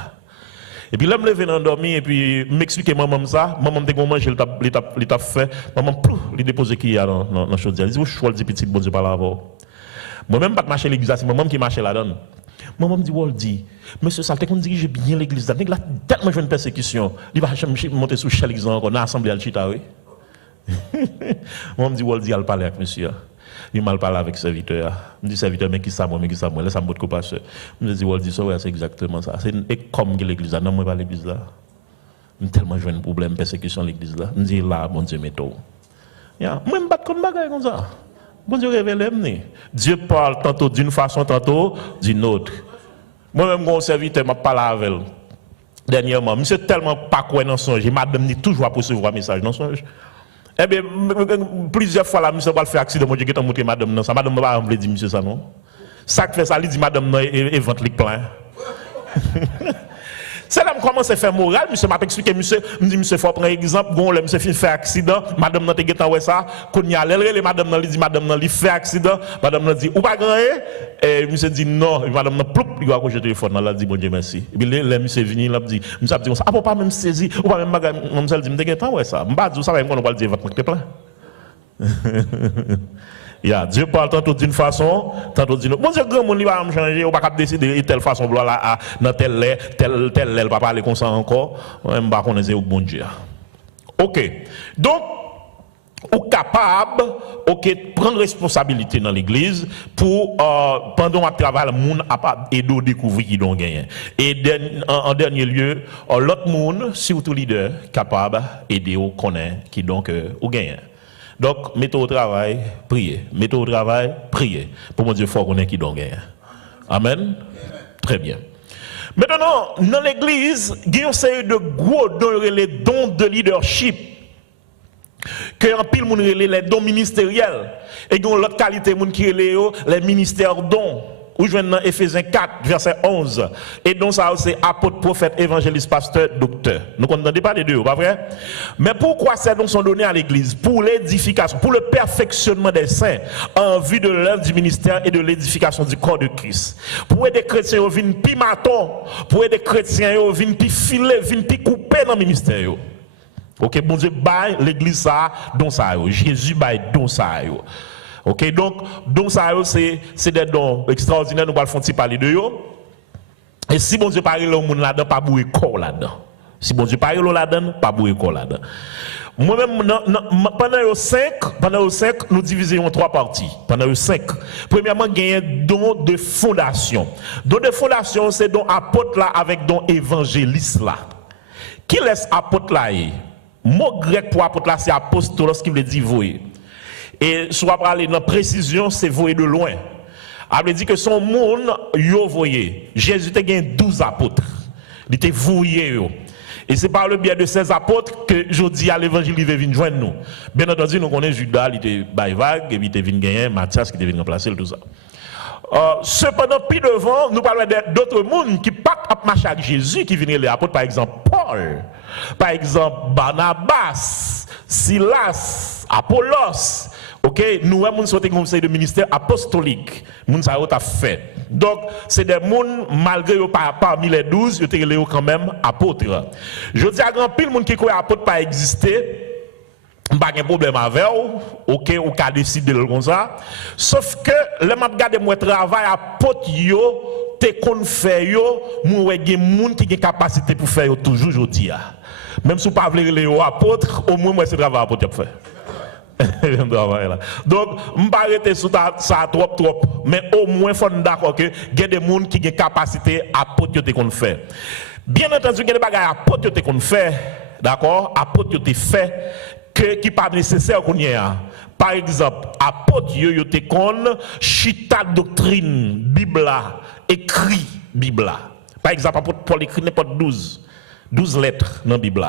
Et puis là, je me lève dans dormir et puis m'expliquer maman ça. Maman me dit comment manger l'étape fait. Maman, il dépose qui y a dans la chaudière. Il dit, je suis petit, bon Dieu, par là. Moi-même, pas marcher l'église, c'est maman qui marche là-dedans. Maman me dit, Waldi, monsieur Salte, qu'on dirige bien l'église là. Il a tellement joué une persécution. Il va monter sous chel encore, dans l'assemblée à Chita, oui. Moi, me dit, Waldi, elle parle avec monsieur. Il m'a parlé avec le serviteur. Il me dit, serviteur, mais qui ça, moi, laisse-moi me couper pasteur. Je me dis, Waldi, c'est exactement ça. C'est comme l'église là. Non, moi, pas l'église là. J'ai tellement joué un problème, persécution à l'église là. Je me dis, là, bon Dieu, métaux. Moi, je me bats comme bagaille comme ça. Bon Dieu, révèle-moi. Dieu parle tantôt d'une façon, tantôt d'une autre. Moi-même, mon serviteur m'a parlé avec elle. Dernièrement, monsieur tellement pas quoi dans son songe. Madame dit toujours à recevoir un message dans son songe. Eh bien, plusieurs fois, là, monsieur va faire accident, moi, j'ai montré madame non. Ça, madame ne va pas dire monsieur ça, non. Ça fait ça, il dit madame non, et ventre plein. C'est là que je commence à faire moral, monsieur m'a expliqué, monsieur, me dit, monsieur, faut prendre exemple, bon, le monsieur fait accident, madame n'a pas ouais ça, qu'on y a les madame n'a dit, madame n'a fait accident, madame n'a dit, ou pas grand, et monsieur dit non, madame n'a ploup, il va accrocher le téléphone, elle a dit, bon Dieu merci. Et puis, le monsieur venu, il a dit, monsieur a dit, ah, pas même saisi, ou pas même bagarre, monsieur dit, m'dégué ouais ça, m'ba dit, ça va, on va le dire, votre manque plein. Dieu parle tantôt d'une façon, tantôt d'une autre. Bon Dieu, grand monde, il va me changer, on va pas décider de telle façon, là, dans tel lait, pas parler comme ça encore. On va connaître au bon Dieu. Ok. Donc, ou capable, ok, prendre responsabilité dans l'église pour, pendant un travail, le monde a aidé à découvrir qui ont gagné. Et en dernier lieu, l'autre monde, surtout leader, capable d'aider à connaître qui donc ont gagné. Donc, mettez au travail, priez. Mettez au travail, priez. Pour mon Dieu, il faut qu'on ait qui donc gagné. Amen. Très bien. Maintenant, dans l'église, il y a une série de gros dons, les dons de leadership. Que en pile, les dons ministériels. Et il y a l'autre qualité, qui les ministères dons. Où je viens dans Éphésiens 4, verset 11. Et donc ça, c'est apôtre, prophète, évangéliste, pasteur, docteur. Nous n'entendons pas les deux, pas vrai? Mais pourquoi ces dons sont donnés à l'église? Pour l'édification, pour le perfectionnement des saints, en vue de l'œuvre du ministère et de l'édification du corps de Christ. Pour aider les chrétiens à venir plus maton, pour aider les chrétiens à venir plus filer, venir plus couper dans le ministère. Ok, bon Dieu, baille l'église ça, don ça. Jésus baille don ça. Ok, donc ça c'est des dons extraordinaires, nous allons faire parler de eux. Et si bon Dieu parle au monde là-dedans, pas bouer corps là-dedans. Si bon Dieu parle là-dedans, pas bouer corps là-dedans. Moi-même, pendant les 5, nous divisons en 3 parties. Pendant les 5. Premièrement, il y a un don de fondation. Don de fondation, c'est don apôtre là avec don évangéliste là. Qui laisse apôtre là? Le mot grec pour apôtre là, c'est apostolos qui veut dire voyer. Et soit parler dans précision, c'est voyer de loin. Ça veut dire que son monde, yo voyé. Jésus a gagné 12 apôtres. Il était voyé. Et c'est par le biais de ces apôtres que je dis à l'évangile, il vient joindre nous. Bien entendu, nous connaissons Judas, il était vague, et puis il était venu gagner, Matthias qui était venu remplacer, tout ça. Cependant, plus devant, nous parlons d'autres mondes qui partent marcher avec Jésus, qui viennent les apôtres, par exemple Paul, par exemple Barnabas, Silas, Apollos. Ok, nous-mêmes, nous sommes un conseil de ministère apostolique. Nous avons fait. Donc, c'est des gens, malgré parmi les 12, ils sont quand même apôtres. Je dis à grand pile, les gens qui croient apôtres pas exister, pas de problème avec eux, ok, ou qu'à décider comme ça. Sauf que, le m'a regardé mon travail apôtre, te qu'on fait yo, moi, il y a des gens qui ont capacité pour faire toujours aujourd'hui. Même si vous ne pouvez pas les apôtres, au moins, moi, c'est travail apôtre pour faire. Donc, je ne vais pas arrêter sur ça trop, mais au moins, il faut d'accord que il y a des gens qui ont capacité à apôtre qu'on fait. Bien entendu, il y a des choses à apôtre qu'on fait, d'accord, apôtre qu'on fait, qui n'est pas nécessaire qu'on y ait. Par exemple, apôtre qu'on chita doctrine, Bible, écrit Bible. Par exemple, apôtre Paul écrit n'importe 12 lettres dans la Bible.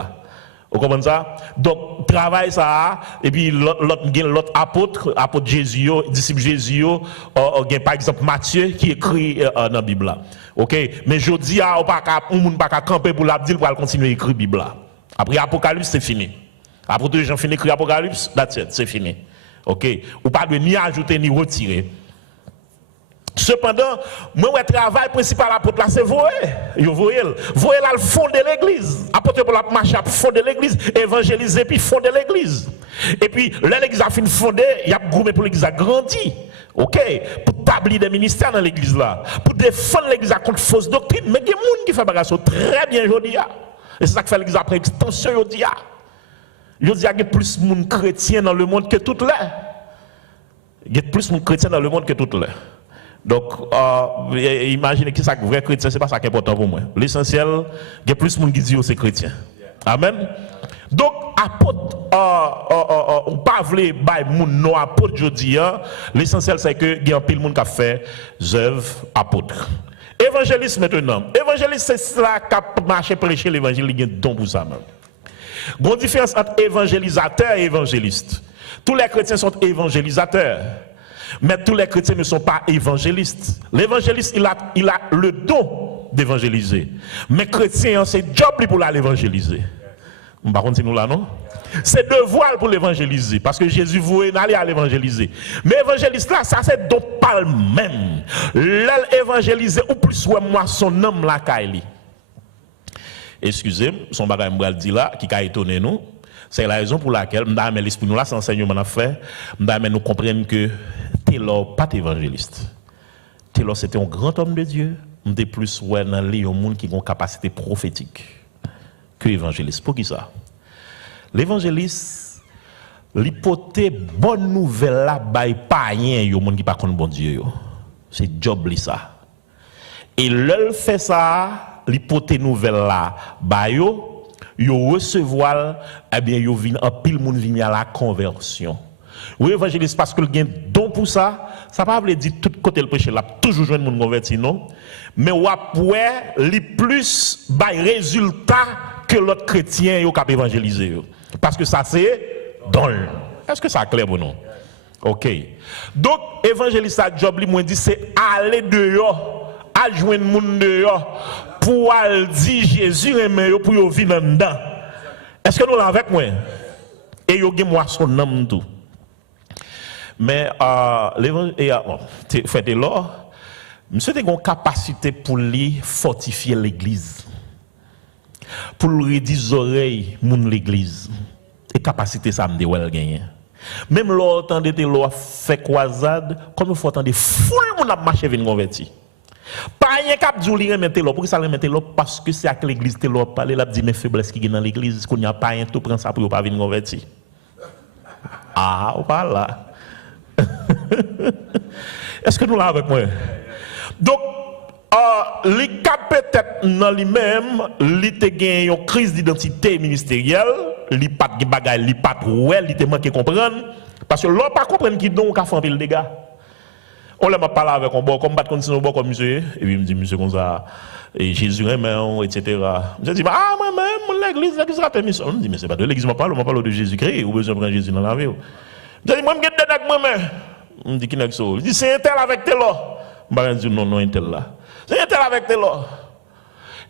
Vous comprenez ça? Donc, travail ça, et puis l'autre apôtre Jésus, disciple Jésus, par exemple Matthieu qui écrit dans la Bible. Ok? Mais je dis, on ne peut pas camper pour l'abdil pour continuer à écrire la Bible. Après Apocalypse, c'est fini. Après les gens finissent d'écrire Apocalypse, c'est fini. Ok? Ou pas de ni ajouter ni retirer. Cependant, moi, le travail principal de l'apôtre, c'est voyer. Vous voyez là le fond de l'église. Apôtre pour la marche à fond de l'église, évangéliser puis fond de l'église. Et puis, l'église a fini fondée, il y a groupé pour l'église a grandi. Ok? Pour établir des ministères dans l'église là. Pour défendre l'église contre fausse doctrine. Mais il y a des gens qui font des choses très bien aujourd'hui. Et c'est ça qui fait l'église après extension aujourd'hui. Il y a plus de monde chrétien dans le monde que toutes les. Il y a plus de monde chrétien dans le monde que toutes les. Donc, imaginez que ça, vrai chrétien, ce n'est pas ça qui est important pour moi. L'essentiel, il y a plus de monde qui dit que c'est chrétien. Amen. Donc, apôtre, on ne peut pas dire non apôtre, je dis, l'essentiel c'est que il y a un pile de monde qui a fait œuvres apôtres. Évangéliste maintenant. Évangéliste, c'est cela qui a marché prêcher l'évangile, il y a un don pour ça même. Il y a une différence entre évangélisateur et évangéliste. Tous les chrétiens sont évangélisateurs. Mais tous les chrétiens ne sont pas évangélistes. L'évangéliste, il a le don d'évangéliser. Mais chrétien, c'est job pour aller évangéliser. Par contre, c'est nous là, non? C'est devoir pour l'évangéliser. Parce que Jésus voulait aller à l'évangéliser. Mais évangéliste là, ça c'est donc pas le même. L'évangéliser, ou plus ouais, moi, son homme là, Kaili. Excusez-moi, son bagage me dit là, qui a étonné nous. C'est la raison pour laquelle, m'dame l'esprit nous là, c'est enseignement à faire, m'dame nous comprendre que Taylor pas évangéliste. Taylor c'était un grand homme de Dieu, m'dé plus ouais dans les monde qui ont une capacité prophétique que évangéliste. Pour qui ça? L'évangéliste, l'hypothèse bonne nouvelle là, bay païen yo monde qui pas connaît bon Dieu yo. C'est job li ça. Et l'el fait ça, l'hypothèse nouvelle là, bay yo recevoir, eh bien yo vinn en pile monde vinn à la conversion. Oui, évangéliste parce que le gain don pour ça, ça pas veut dire tout côté le péché là, toujours joindre monde converti non. Mais ou après, li plus bay résultat que l'autre chrétien yo cap évangéliser yo. Parce que ça c'est don. Est-ce que ça clair pour nous? OK. Donc évangéliste à job li moi dit c'est aller dehors, à joindre monde dehors pour aller dire Jésus aime yo pour yo vivre dedans. Est-ce que nous là avec moi? Et yo gen moi son nom tout. Mais fait là, monsieur a une capacité pour lui fortifier l'église. Pour lui redire les oreilles moun l'église. Et capacité ça me dit well gagner. Même l'autant de l'eau fait croisade, comme il faut entendre foule moun a marché venir converti. Pas rien cap djou li remettre l'eau, pour ça remettre l'eau parce que c'est avec l'église te l'eau parler là dit mes faiblesses qui dans l'église qu'on n'y a pas rien tout prend ça pour pas venir converti. Ah, voilà. Est-ce que nous l'avons avec moi? Donc les cas peut-être dans lui-même, il te gagne une crise d'identité ministérielle, il pas de bagaille, il pas ouais, il te manque comprendre parce que l'on pas comprendre qui donc a fait un dégât. On l'a parlé avec un bon comme battre continuer bon comme monsieur et puis il me dit monsieur comme ça et Jésus aime etc. Je dis ah moi même l'église a permis. On dit mais c'est pas de l'église on parle de Jésus-Christ ou besoin de prendre Jésus dans la vie. Je dis moi me gade avec moi même. On dit qui n'est que ça. Il dit c'est un tel avec tel là. Je dis non un tel là. C'est un tel avec tel là.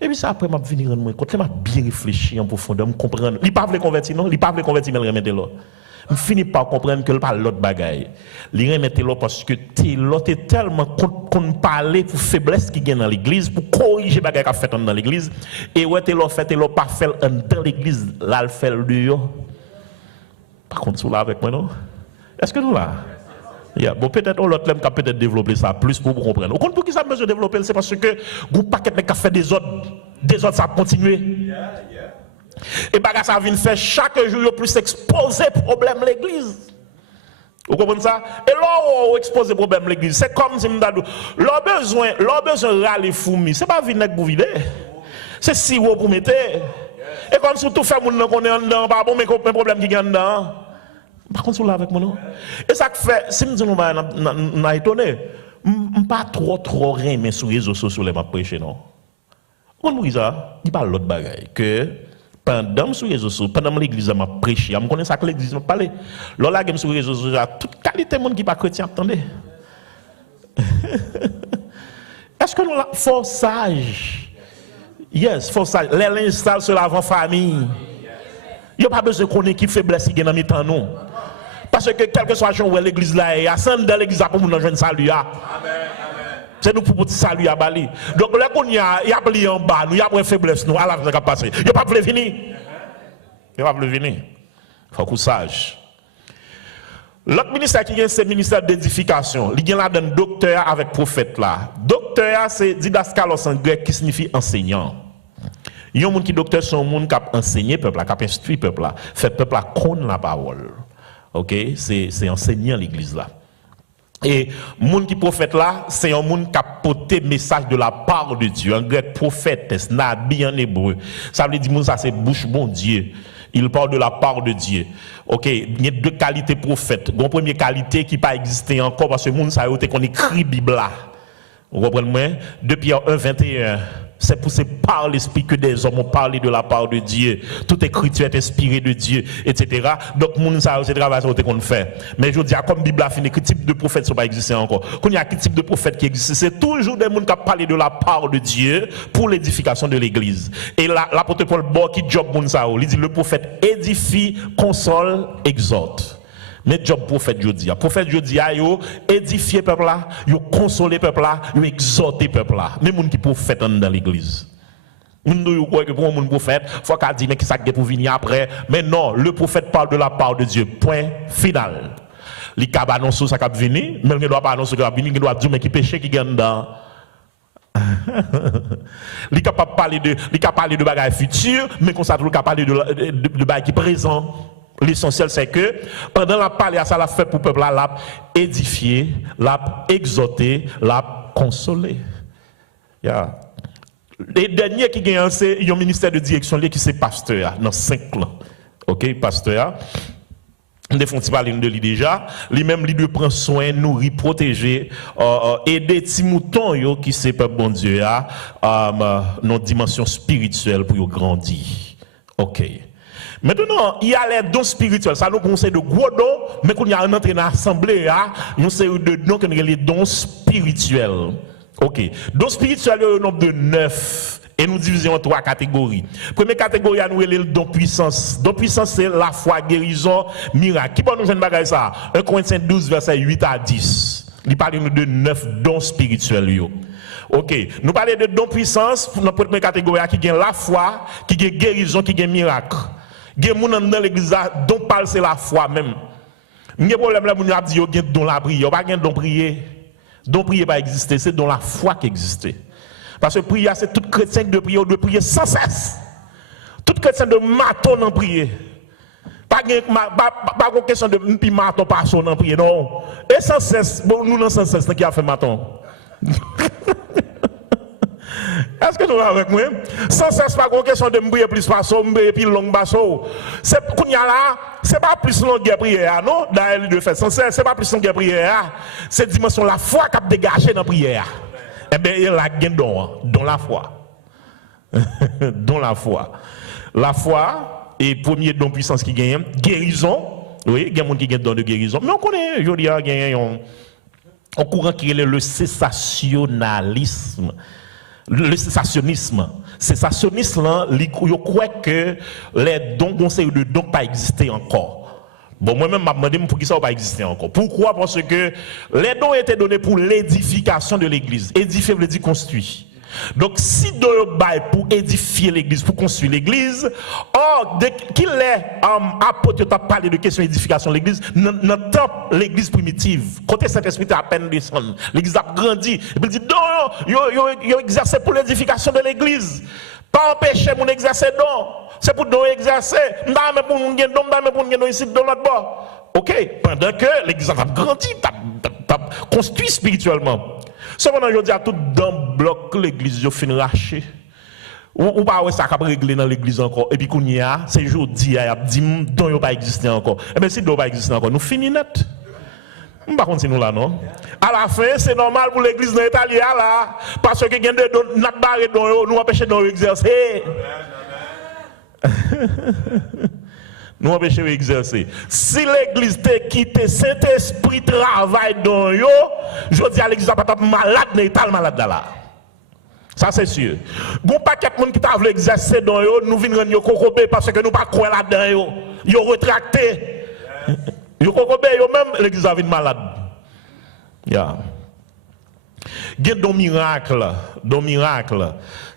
Et puis ça après m'a venir rendre moi compte, m'a bien réfléchi en profondeur, me comprendre. Il pas veut convertir non, il pas veut convertir mais remettre là. Je finis par comprendre que pas l'autre bagaille. Il remettre là parce que l'autre est tellement qu'on parler pour faiblesse qui gagne dans l'église, pour corriger bagaille qu'a fait dans l'église et ouais t'es là fait t'es là pas fait dans l'église, là le fait dehors. Par contre vous là avec moi non? Est-ce que nous là? Yeah. Bon, peut-être l'autre qui a peut-être développé ça plus pour comprendre. Au compte pour qui ça besoin de développer, c'est parce que vous paquet qui a fait des autres ça continue. Et bagarre ça vient faire chaque jour plus exposer problème l'église. Vous comprenez ça? Et là on expose problème l'église, c'est comme si m'dadou leur besoin râler fourmi, c'est pas vinaigre pour vider. C'est sirop pour mettre. Et comme si tout fait moun connaît en dedans, pas bon mais problème qui gagne dedans. Par contre, là avec moi non. Et ça fait, si nous disons n'a étonné, pas trop rien mais sur les réseaux sociaux les m'a prêcher non. On me dit ça, il parle l'autre bagaille que pendant sur les réseaux sociaux, pendant l'église m'a prêché, on connaît ça que l'église m'a parlé. Là game sur les réseaux sociaux, toute qualité monde qui pas chrétien attendez. Est-ce que nous la forçage? Yes, forçage. Les l'installe sur l'avant famille. Il n'y a pas besoin qu'on ait qui faiblesse qui est dans mes temps non. Parce que quel que soit où l'église là est, à dans l'église pour nous joindre salut. Amen. C'est nous pour petit salut à Bali. Donc là qu'on y a plié en bas, nous y a une faiblesse nous à la fin passer. Il n'y a pas voulu venir. Il n'y a pas voulu venir. Il faut qu'on sage. L'autre ministère qui est c'est le ministère d'édification. Il y a là un docteur avec prophète là. Docteur c'est didaskalos en grec qui signifie enseignant. Il y a un monde qui docteur sont un monde qui a enseigné peuple, qui a instruit peuple là, fait peuple là connaître la parole. OK, c'est enseignant l'église là. Et monde qui prophète là, c'est un monde qui a porté message de la part de Dieu. En grec prophète, nabi en hébreu. Ça veut dire ça c'est bouche bon Dieu. Il parle de la part de Dieu. OK, il y a deux qualités prophètes. Une première qualité qui pas existé encore parce que monde ça a été qu'on écrit Bible là. Vous comprenez moi? 2 Pierre 1 21. C'est poussé par l'esprit que des hommes ont parlé de la part de Dieu. Toute écriture est inspirée de Dieu, etc. Donc, moun sa c'est travail qu'on fait. Mais je dis, comme la Bible a fini, quel type de prophète ne sont pas existé encore? Quand il y a quel type de prophète qui existe, c'est toujours des gens qui ont parlé de la part de Dieu pour l'édification de l'église. Et l'apôtre Paul Bord qui job moun sa, il dit le prophète édifie, console, exhorte. Mais job prophète je dis, prophète je dis, yo édifier peuple là, yo consoler peuple là, yo exhorter peuple là. Mais moun qui prophète dans l'église. Moun yo croit que pour un prophète, faut qu'a dit mais qui ça pour venir après. Mais non, le prophète parle de la part de Dieu. Point final. Li ka annoncer ça cap venir, mais il ne doit pas annoncer ça venir, il doit dire mais qui péché qui gagne dans. Li capable parler de bagages futurs, mais qu'on ça toujours capable parler de bagages qui présent. L'essentiel, c'est que pendant la parole, ça l'a fait pour le peuple, l'a édifié, l'a exhorté, l'a consolé. Yeah. Les derniers qui gagnent, c'est un ministère de direction qui c'est pasteur, dans 5 clans. Ok, pasteur. Nous font parler de lui déjà. Lui-même, lui doit prendre soin, nourrir, protéger, aider les moutons qui c'est peuple bon Dieu, dans une dimension spirituelle pour grandir. Ok. Maintenant, il y a les dons spirituels. Ça nous conseille de gros dons, mais quand il y a un entrée dans l'assemblée, il y a de dons qui sont les dons spirituels. Ok. Dons spirituels, il y a un nombre de 9. Et nous divisons en 3 catégories. Première catégorie, nous avons le don puissance. Don puissance, c'est la foi, guérison, miracle. Qui peut nous faire bagage ça? 1 Corinthiens 12, verset 8 à 10. Il parle de 9 dons spirituels. Ok. Nous parlons de don puissance pour notre première catégorie qui gagne la foi, qui gagne guérison, qui gagne miracle. Gen moun dans l'église dont parle c'est la foi même. M'y problème là moun a dit yo gen don la prière, pas gen don prier. Don prier pas exister, c'est don la foi qui existe. Parce que prière c'est tout chrétien de prier sans cesse. Tout chrétien de maton en prier. Pas une question de pi maton pas son en prier non. Et sans cesse, bon nous non sans cesse qui a fait maton. Est-ce que nous avec moi? Sans cesse, pas une question de me prier plus basso, me prier plus long basso. C'est qu'on y a là, c'est pas plus long que prière, non? D'ailleurs, de faire sans cesse, c'est pas plus long que prière. C'est dimension la foi qui a dégagé dans la prière. Eh bien, il y a la gain dans la foi. Dans la foi. La foi est le premier don puissance qui gagne. Guérison. Oui, il y a des gens qui gagnent don de guérison. Mais on connaît, je dis, il y a un courant qui est le cessationnalisme. Le cessationnisme. Cessationnisme, je crois que les dons, conseils de dons, pas existé encore. Bon, moi-même, je me demande pour qui ça n'a pas existé encore. Pourquoi? Parce que les dons étaient donnés pour l'édification de l'église. Édifier veut dire construire. Donc, si Dieu bail pour édifier l'église, pour construire l'église, dès qu'il est apôtre, tu as parlé de question d'édification de l'église, dans temple, l'église primitive, côté Saint-Esprit à peine descendu, l'église a grandi, et puis il dit, non, il exercé pour l'édification de l'église. Pas empêcher mon exercer don, c'est pour don exercer. M'dame pour mon don, m'dame pour mon don ici dans l'autre bord. OK, pendant que l'église a grandi, t'as construit spirituellement. Cependant, je dis à tout dans bloc l'église a fini raché. Ou pas ça cap régler dans l'église encore. Et puis qu'on y a, c'est aujourd'hui a dit don yo pas exister encore. Et bien si don pas exister encore, nous fini net. On va continuer là non. À la fin, c'est normal pour l'église dans l'Italie là parce que gagne de don n'a barré don yo, nous empêcher don exercer. Nous empêcher d'exercer. Si l'église te quitté, Saint-Esprit travaille dans yo, je dis à l'église pas malade, n'est pas malade là. Ça c'est sûr. Bon paquet de monde qui t'a voulu exercer dans yo, nous venons yo kokobé parce que nous pas croire là-dedans yo. Yo rétracté. Yo kokobé yo même l'église a venu malade. Ya. Gen don miracle,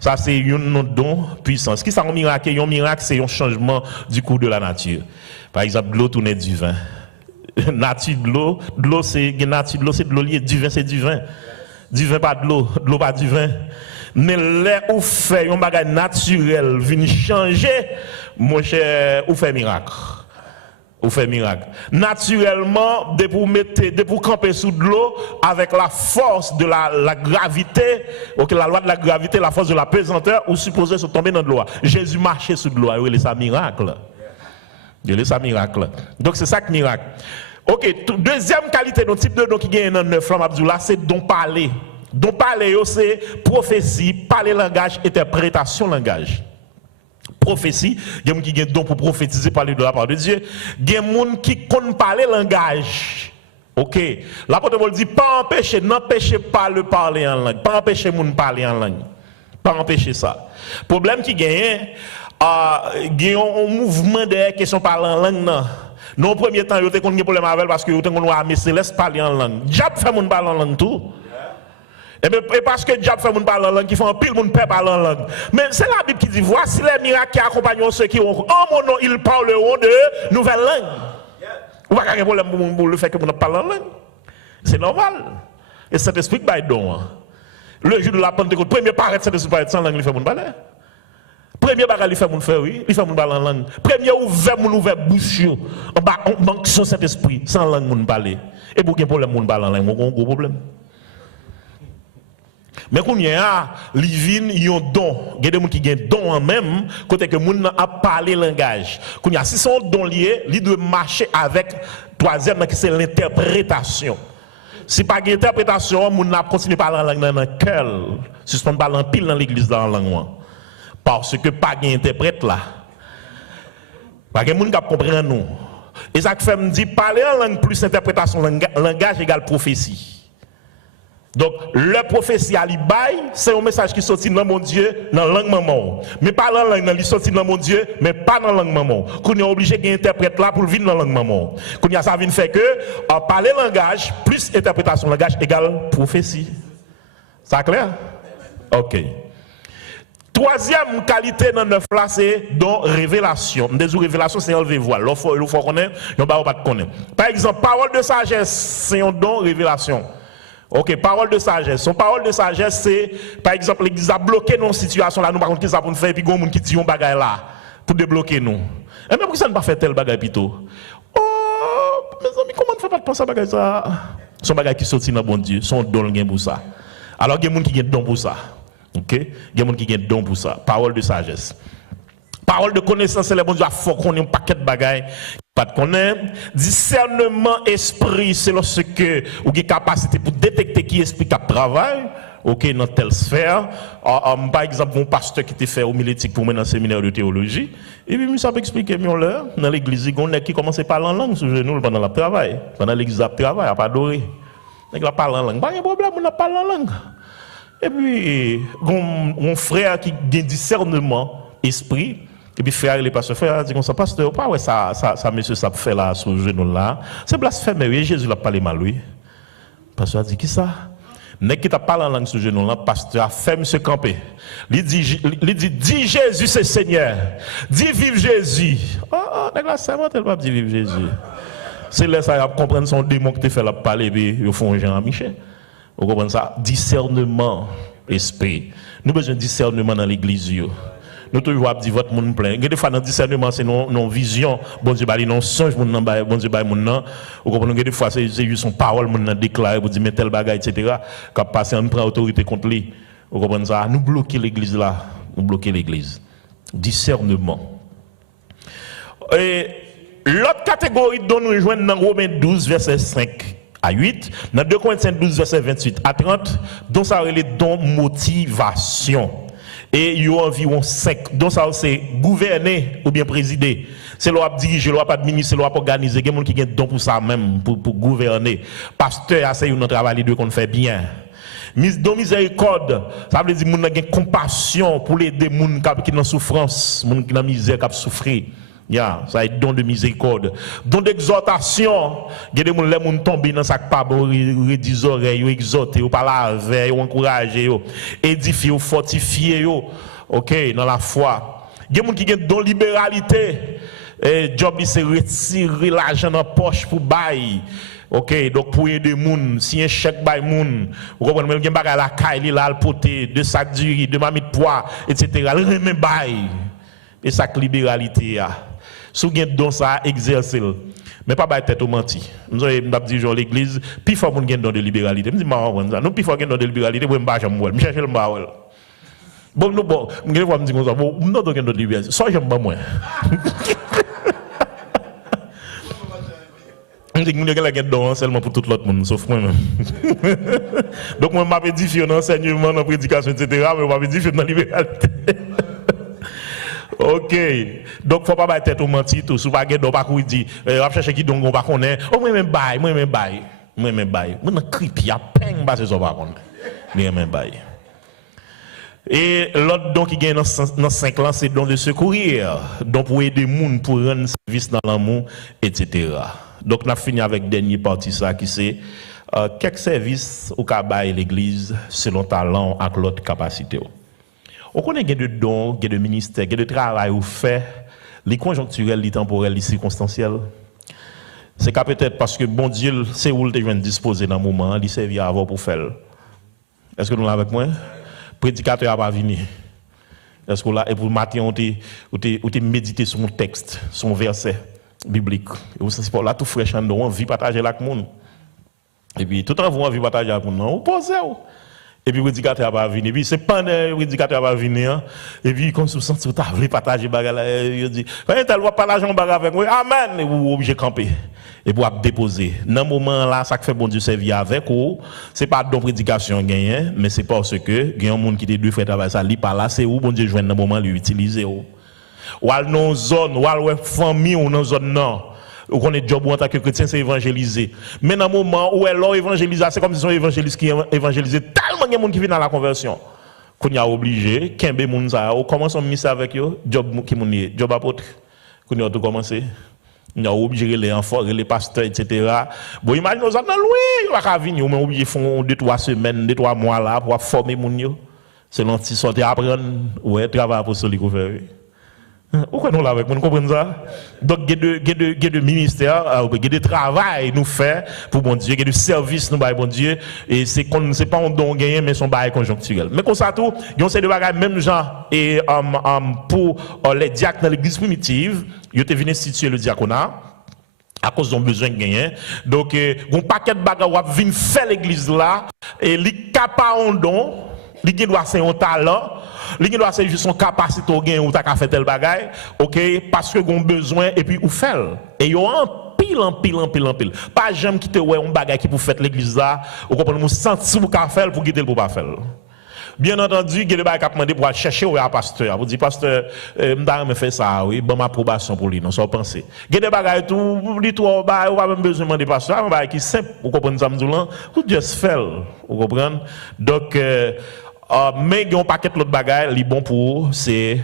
ça c'est un don puissance. Ce qui ça un miracle? Un miracle c'est un changement du cours de la nature. Par exemple, l'eau tourne du vin. Nature de l'eau c'est nature de l'eau c'est de l'eau liée, du vin c'est du vin. Du vin pas de l'eau pas du vin. Mais là où fait un bagage naturel vient changer, mon cher, ou fait miracle. Ou fait miracle. Naturellement, de pour camper sous de l'eau avec la force de la gravité, la loi de la gravité, la force de la pesanteur, ou supposé se tomber dans de l'eau. Jésus marchait sous de l'eau, il est ça miracle. Il est ça miracle. Donc c'est ça que miracle. Ok, deuxième qualité, donc type de don qui gagne dans 9 flammes Abdullah, c'est don parler. Donc parler c'est prophétie, parler langage, interprétation langage. Prophétie, il y a des gens qui ont don pour prophétiser, parler de la part de Dieu. Il y a des gens qui connaissent parler langage. Ok, l'apôtre Paul dit pas empêcher, n'empêchez pas le parler en langue, pas empêcher les gens de parler en langue, pas empêcher ça. Problème qui gagne, il y a un mouvement de question parler en langue. Non, au premier temps, il y a un problème avec parce que il y a un armée céleste parler en langue. Diable fait mon parler en langue tout. Et parce que Diable fait mon parler en langue, qui font un pile mon père parler en langue. Mais c'est la Bible qui dit voici les miracles qui accompagnent ceux qui ont en mon nom, ils parleront de nouvelles langues. Ou pas de problème pour le fait que nous parlons en langue. C'est normal. Et cet esprit qui est don. Le jour de la Pentecôte, premier paraître, cet esprit sans langue, il fait mon parler. Premier bagage, il fait mon faire, oui. Il fait mon parler en langue. Premier ouvert bouche. On manque sur cet esprit, sans langue, mon parler. Et pour qu'il y ait problème, mon parler en langue, on a un gros problème. Mais quand il y a livin, il y a un don. Il y a des gens qui ont un don en même, côté que les gens a parlé langage. Quand il y a si son don lié, il doit marcher avec troisième qui c'est l'interprétation. Si pas d'interprétation, les gens continuent à parler en langue dans le cœur. Suspend parler en pile dans l'église dans la langue. Parce que pas d'interprète là. Pas de gens qui comprennent nous. Et ça fait me dit parler en langue plus interprétation langage égale prophétie. Donc, le prophétie à l'Ibaï, c'est un message qui sortit dans mon Dieu, dans la langue maman. Mais pas dans la langue, il sortit dans mon Dieu, mais pas dans la langue maman. Qu'on est obligé d'interpréter là pour vivre dans la langue maman. Qu'on y a ça vient fait que, parler langage, plus interprétation langage égale prophétie. Ça clair? Ok. Troisième qualité dans neuf là, c'est don révélation. Des révélations, c'est enlever voile. Il faut connaître, il ne faut pas connaître. Par exemple, parole de sagesse, c'est un don révélation. Ok, parole de sagesse. Son parole de sagesse, c'est, par exemple, l'église a bloqué nos situations là, nous par contre, qui ça pour nous faire, et puis il y a des gens qui disent un bagage là, pour débloquer nous. Et même pourquoi ça ne pas fait tel bagage plutôt? Oh, mes amis, comment on ne fait pas de penser à bagage ça? Son bagage qui sortit dans bon Dieu, son don pour ça. Alors, il y a des gens qui ont don pour ça. Ok? Il y a des gens qui ont don pour ça. Parole de sagesse. Parole de connaissance, c'est le bon Dieu, il faut qu'on ait un paquet de bagailles. Pas de connaître. Discernement esprit, c'est lorsque vous avez capacité pour détecter qui esprit qui travaille, ok, dans telle sphère. Par exemple, mon pasteur qui était fait au Milétique pour mener un séminaire de théologie, et puis, ça peut expliquer mieux là, dans l'église, il y a qui commence à parler en langue sur genou pendant le travail. Pendant l'église, il travail, il n'a pas adoré. Il parle en langue. Pas de problème, on parle en langue. Et puis, mon frère qui a discernement esprit, et puis frère, il est pas ce frère, dit comme ça, pasteur, pas ouais ça monsieur ça fait là sur le genou là. C'est blasphémé, oui, Jésus l'a parlé mal lui. Pasteur a dit qui ça? N'est qui t'a parlé en langue sur le genou là, pasteur a fait monsieur camper. Il dit dis Jésus c'est Seigneur. Dis vive Jésus. Oh, nèg là c'est moi tel pas dit vive Jésus. C'est là ça comprendre son démon qui te fait la parler puis au fond Jean-Michel. Vous comprenez ça? Discernement esprit. Nous besoin de discernement dans l'église yo. Nous toujours dit votre monde plein. Des fois dans discernement c'est non vision, bon Dieu bali non songe mon nan bon Dieu bali mon nan. Vous comprenez des fois c'est juste son parole mon nan déclarer pour dire mais tel bagage etc. Quand passer on prend autorité contre lui. Vous comprenez ça? Nous bloquer l'église là, nous bloquer l'église. Discernement. Et l'autre catégorie dont nous rejoignons dans Romains 12 verset 5 à 8, dans 2 Corinthiens 12 verset 28 à 30, dont ça relève don motivation. Et il y a environ 5. Donc ça c'est gouverner ou bien présider. C'est loi diriger, loi pas administrer, loi pas organiser. Il y a des gens qui ont don pour ça même, pour gouverner. Pasteur, c'est un travail de qu'on fait bien. Don miséricorde, ça veut dire que nous avons compassion pour aider les gens qui sont en souffrance, les gens qui sont en misère, qui souffrent. Ça est don de miséricorde. Don d'exhortation, il y a des gens qui tombent dans sa pas bon, redis oreilles, exhorter, par la veille, encourager, édifier, fortifier, OK, dans la foi. Il y a des gens qui ont don libéralité. Et job c'est retirer l'argent dans la poche pour bailler. OK, donc pour aider les gens, si un chèque bail moun, vous comprenez, il y a des gens la caille, là, le poté, 2 sacs de riz, 2 mamies de poids, etc. Il remet bail. Et ça libéralité a. Si vous avez don ça, exercez. Mais pas de tête au menti. Nous avons dit genre l'église, puis faut qu'on ait don de libéralité. Je dis nous puis faut qu'on ait don de libéralité pour me battre moi. Je cherche le baol. Bon nous bon, me dire comme ça, bon, nous don de libéralité. Ça j'aime pas moi. Je dis que la guerre seulement pour tout l'autre monde, sauf moi-même. Donc, moi, je m'avais dit dans l'enseignement, dans la prédication, etc., mais je m'avais dit dans la libéralité. Ok. Donc, il ne faut pas battre tête au menti, tout. Si vous ne pas qu'on dit, on va chercher qui donc on va connaître. Oh, moi-même bail, moi-même bail. Moi-même bail. Moi, je cripe, il y a peine, parce que ça va connaître. Moi-même bail. Et l'autre don qui gagne dans 5 ans, c'est don de secourir. Donc, pour aider les gens, pour rendre service dans l'amour, etc. Donc, on a fini avec la dernière partie, ça, qui c'est quelques services au cabaye l'église selon talent et l'autre capacité. On connaît des dons, des ministères, des travail ou fait, les conjoncturels, les temporels, les circonstanciels. C'est peut-être parce que bon Dieu, c'est où il est disposé dans le moment, il servait avant pour faire. Est-ce que nous l'avons avec moi? Prédicateur n'a pas venu. Est-ce que là, et pour le matin, on te médité sur un texte, sur un verset biblique. Et c'est pour là, tout fraîche, on vit partager avec le monde. Et puis, tout le temps, on vit partager avec le monde. On pose. Et puis, le prédicateur n'a pas venu. Et puis, c'est pendant le prédicateur n'a pas venu. Et puis, comme si vous sentez que vous voulez partager, il dit, quand tu as partager avec moi, amen, et vous êtes obligé de camper. Et pour déposer. Dans ce moment-là, ça fait bon Dieu servir avec vous. Ce n'est pas de prédication gagné, mais c'est parce que il y a un monde qui est deux frères travail ça, li pas là, c'est où bon Dieu joint dans moment lui utiliser. Ou à nos zones, ou à famille ou dans zone non. Ou qu'on est job en tant que chrétien, c'est évangéliser. Mais dans le moment où elle a évangélisé, c'est comme si son évangéliste qui évangélisé tellement de monde qui vient dans la conversion. Qu'on y a obligé, qu'un bé moun ça, ou commence à ministère avec eux, job qui moun job apôtre. Qu'on y a tout commencé. On a obligé les enfants, les pasteurs, etc. Bon, imaginez, nous avons loué, on va venir, on a obligé de faire 2-3 semaines, 2-3 mois là pour former les gens. C'est l'anti sortir apprendre, ouais, travail apostolique qu'on fait. Pourquoi nous l'avons, vous comprenez ça? Donc, il y a des ministères, il y a des travail nous fait pour bon Dieu, il y a des services nous bail bon Dieu, et c'est pas un don gagné, mais son bail conjoncturel. Mais comme ça tout, il y a ces deux bagages, même gens, et pour les diacres dans l'église primitive, ils ont venu instituer le diaconat à cause d'un besoin de gagner. Donc, il y a un paquet de bagages qui viennent faire l'église là, et les capas en don, les doit avoir un talent. Li doit avoir juste son capacité au gain ou ta ka fait tel bagay, OK, parce que gon besoin et puis ou fait. Et yo en pile. Pas jamais quitter ouais un bagay qui pour faire l'église là, ou comprendre nous sentir pour ka faire pour quitter pour pas faire. Bien entendu, il y a des bagay qui demandé pour aller chercher au pasteur. Vous dites pasteur, m'da me fait ça, oui, bon approbation pour lui, non ça penser. Il y a des bagay tout dit toi ba ou pas même besoin demander pasteur, un bagay qui simple, vous comprenez ça m'doulan, ou juste faire, vous comprenez? Donc mais il y a un paquet de l'autre bagaille, li bon pour c'est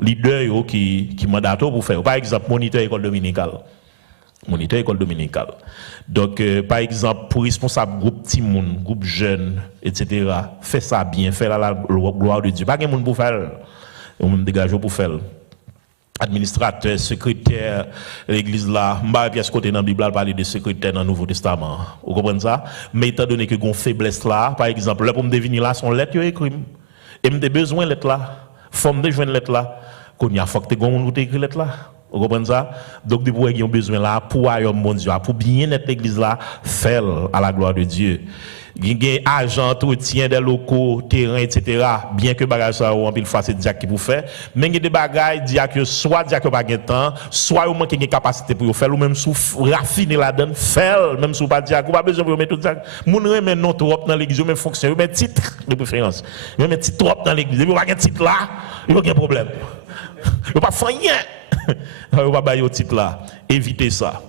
leader qui mandate pour faire. Par exemple, moniteur école dominicale. Donc, par exemple, pour responsable groupe Timoun, groupe jeune, etc., fait ça bien, fait la gloire de Dieu. Pas de monde pour faire, on me dégage pour faire. Administrateur, secrétaire, l'église là, m'a pièce côté dans la Bible, parler de secrétaire dans le Nouveau Testament. Vous comprenez ça? Mais étant donné que une faiblesse là, par exemple, là pour me devenir là, son lettre écrit. Et me besoin de lettre là, forme de joindre lettre là, qu'on y a faut que tu aies écrit lettre là. Vous comprenez ça? Donc, depuis qu'il y a besoin là, pour aller mon Dieu, pour bien être l'église là, faire à la gloire de Dieu. Il y a agent, entretien des locaux, terrain, etc. Bien que bagage ça en pile fois c'est Diak qui vous fait, mais il y a des bagages Diak soit Diak pas de temps, soit vous manquez de capacité pour faire ou même sous raffiner la donne, faire même sous pas Diak, ou pas besoin de mettre tout ça. Moun remet non trop dans l'église, même fonction, même titre de préférence. Même titre trop dans l'église, vous pas un titre là, il y a aucun problème. Vous pas faire rien. Vous pas bailler au titre là. Évitez ça.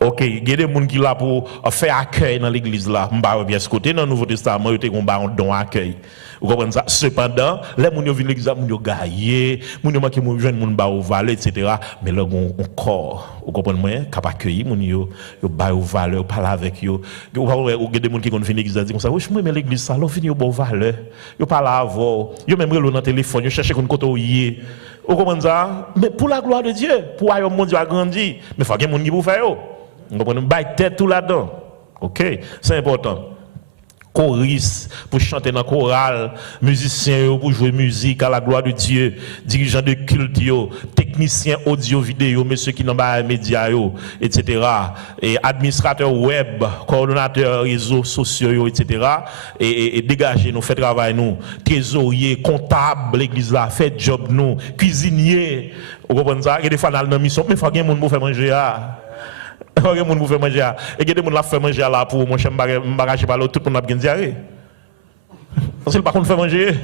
OK, il y a des gens qui sont là pour faire accueil dans l'église là. M'ba bien ce côté dans le Nouveau Testament, il y a un don accueil. Vous comprenez ça? Cependant, les gens qui viennent l'église, ils ont gaillé, ils ont manqué de jeunes, ils ont valeur, etc. Mais là, on corps. Vous comprenez? Quand ils accueillent, ils ont valeur, parler avec eux. Il y a des gens qui viennent l'église et disent comme ça, oui, je me mets l'église, ça, ils finissent bonne valeur. Ils parlent avant, ils même dans le téléphone, ils cherchent une côté où ils sont. Vous comprenez ça? Mais pour la gloire de Dieu, pour que mon Dieu a grandi, mais il faut qu'il y ait des gens qui vous fassent. Vous comprenez? Baille tête tout là-dedans. OK? C'est important. Choriste pour chanter dans la chorale, musicien pour jouer musique à la gloire de Dieu, dirigeant de culte, technicien audio vidéo, monsieur qui n'ont pas les médias, etc. Et administrateur web, coordonnateur réseaux sociaux, etc. Et dégager nous, fait travail nous, trésorier, comptable, l'église là, fait job nous, cuisinier, vous comprenez ça? Et des fois dans la mission, mais il faut qu'il y ait des gens pour faire manger. Ok, moun pour faire manger. Et que des moun la fait manger là pour mon cher m'bagager par l'autre, tout le monde a bien diarrhée. Parce que par contre fait manger.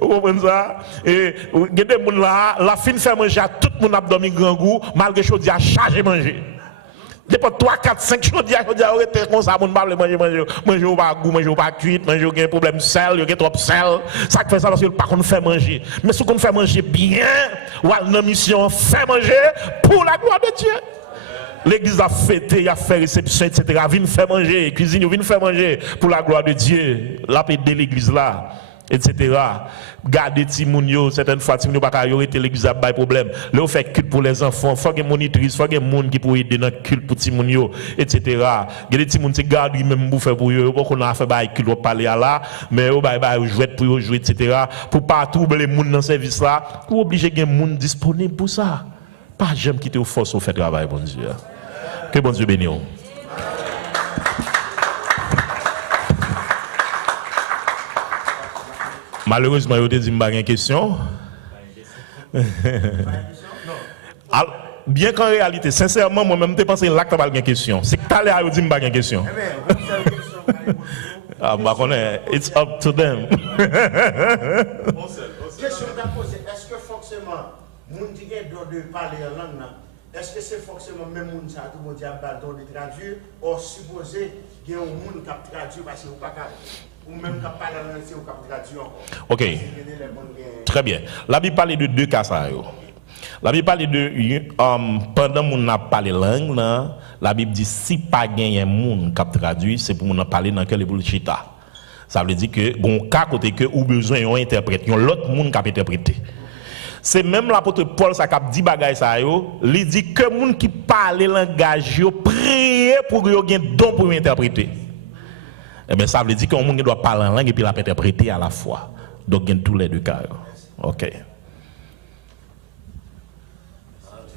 Vous comprenez ça? Et il y a des gens là, la fin fait manger à tout le monde a dormi grand goût, malgré chose a chargé manger. Depuis 3, 4, 5 choses, il y a des comme ça, on parle manger ou pas goût, manger ou pas cuit, manger ou un problème sel, il y a trop de sel. Ça fait ça parce que par contre fait manger. Mais si on fait manger bien, ou à la mission fait manger pour la gloire de Dieu. L'église a fêté, il a fait réception, etc. Viens faire manger, cuisine, viens faire manger pour la gloire de Dieu. La paix de l'église là. Etc. Gardez Timounio, certaines fois Timounio pas arrêter l'église a pas de problème. Là on fait culte pour les enfants, faut que monitrice, faut que monde qui pour aider dans culte pour Timounio, etc. Gardez Timoun c'est garde même pour faire pour eux, pas qu'on a fait bail culte parler à là, mais on bail jouer pour jouer, etc. Pour pas troubler monde dans service là, ou obligé gen monde disponible pour ça. Pas jamais quitter au force au fait travail bon Dieu. Que bon Dieu bénisse. Malheureusement, je te dis que je question. Bien qu'en réalité, sincèrement, moi-même, je pense que là, tu as une question. C'est que tu as l'air de dire que je une question. Ah, it's up to them. Question à poser, est-ce que forcément, les gens qui ont de parler en langue, est-ce que c'est forcément même les gens qui ont de traduire, ou supposé qu'il y a des gens qui ont traduit parce que pas ou même qui parlent en langue, ou qui traduit encore. Ok. Très bien. La Bible parle de deux cas. La Bible parle de pendant que nous parlé langue, la Bible dit si pas gagné un monde qui traduit, c'est pour nous parler dans quel bullshit. Ça veut dire que bon cas côté que ou besoin yon interprète, yon l'autre monde qui interpréter. C'est même l'apôtre Paul ça cap dit bagay ça yo, il dit que monde qui parle langage yo prier pour yo gen don pour interpréter. Eh bien ça veut dire qu'on monde doit parler en langue et puis la interpréter à la fois. Donc il y a tous les deux cas. OK.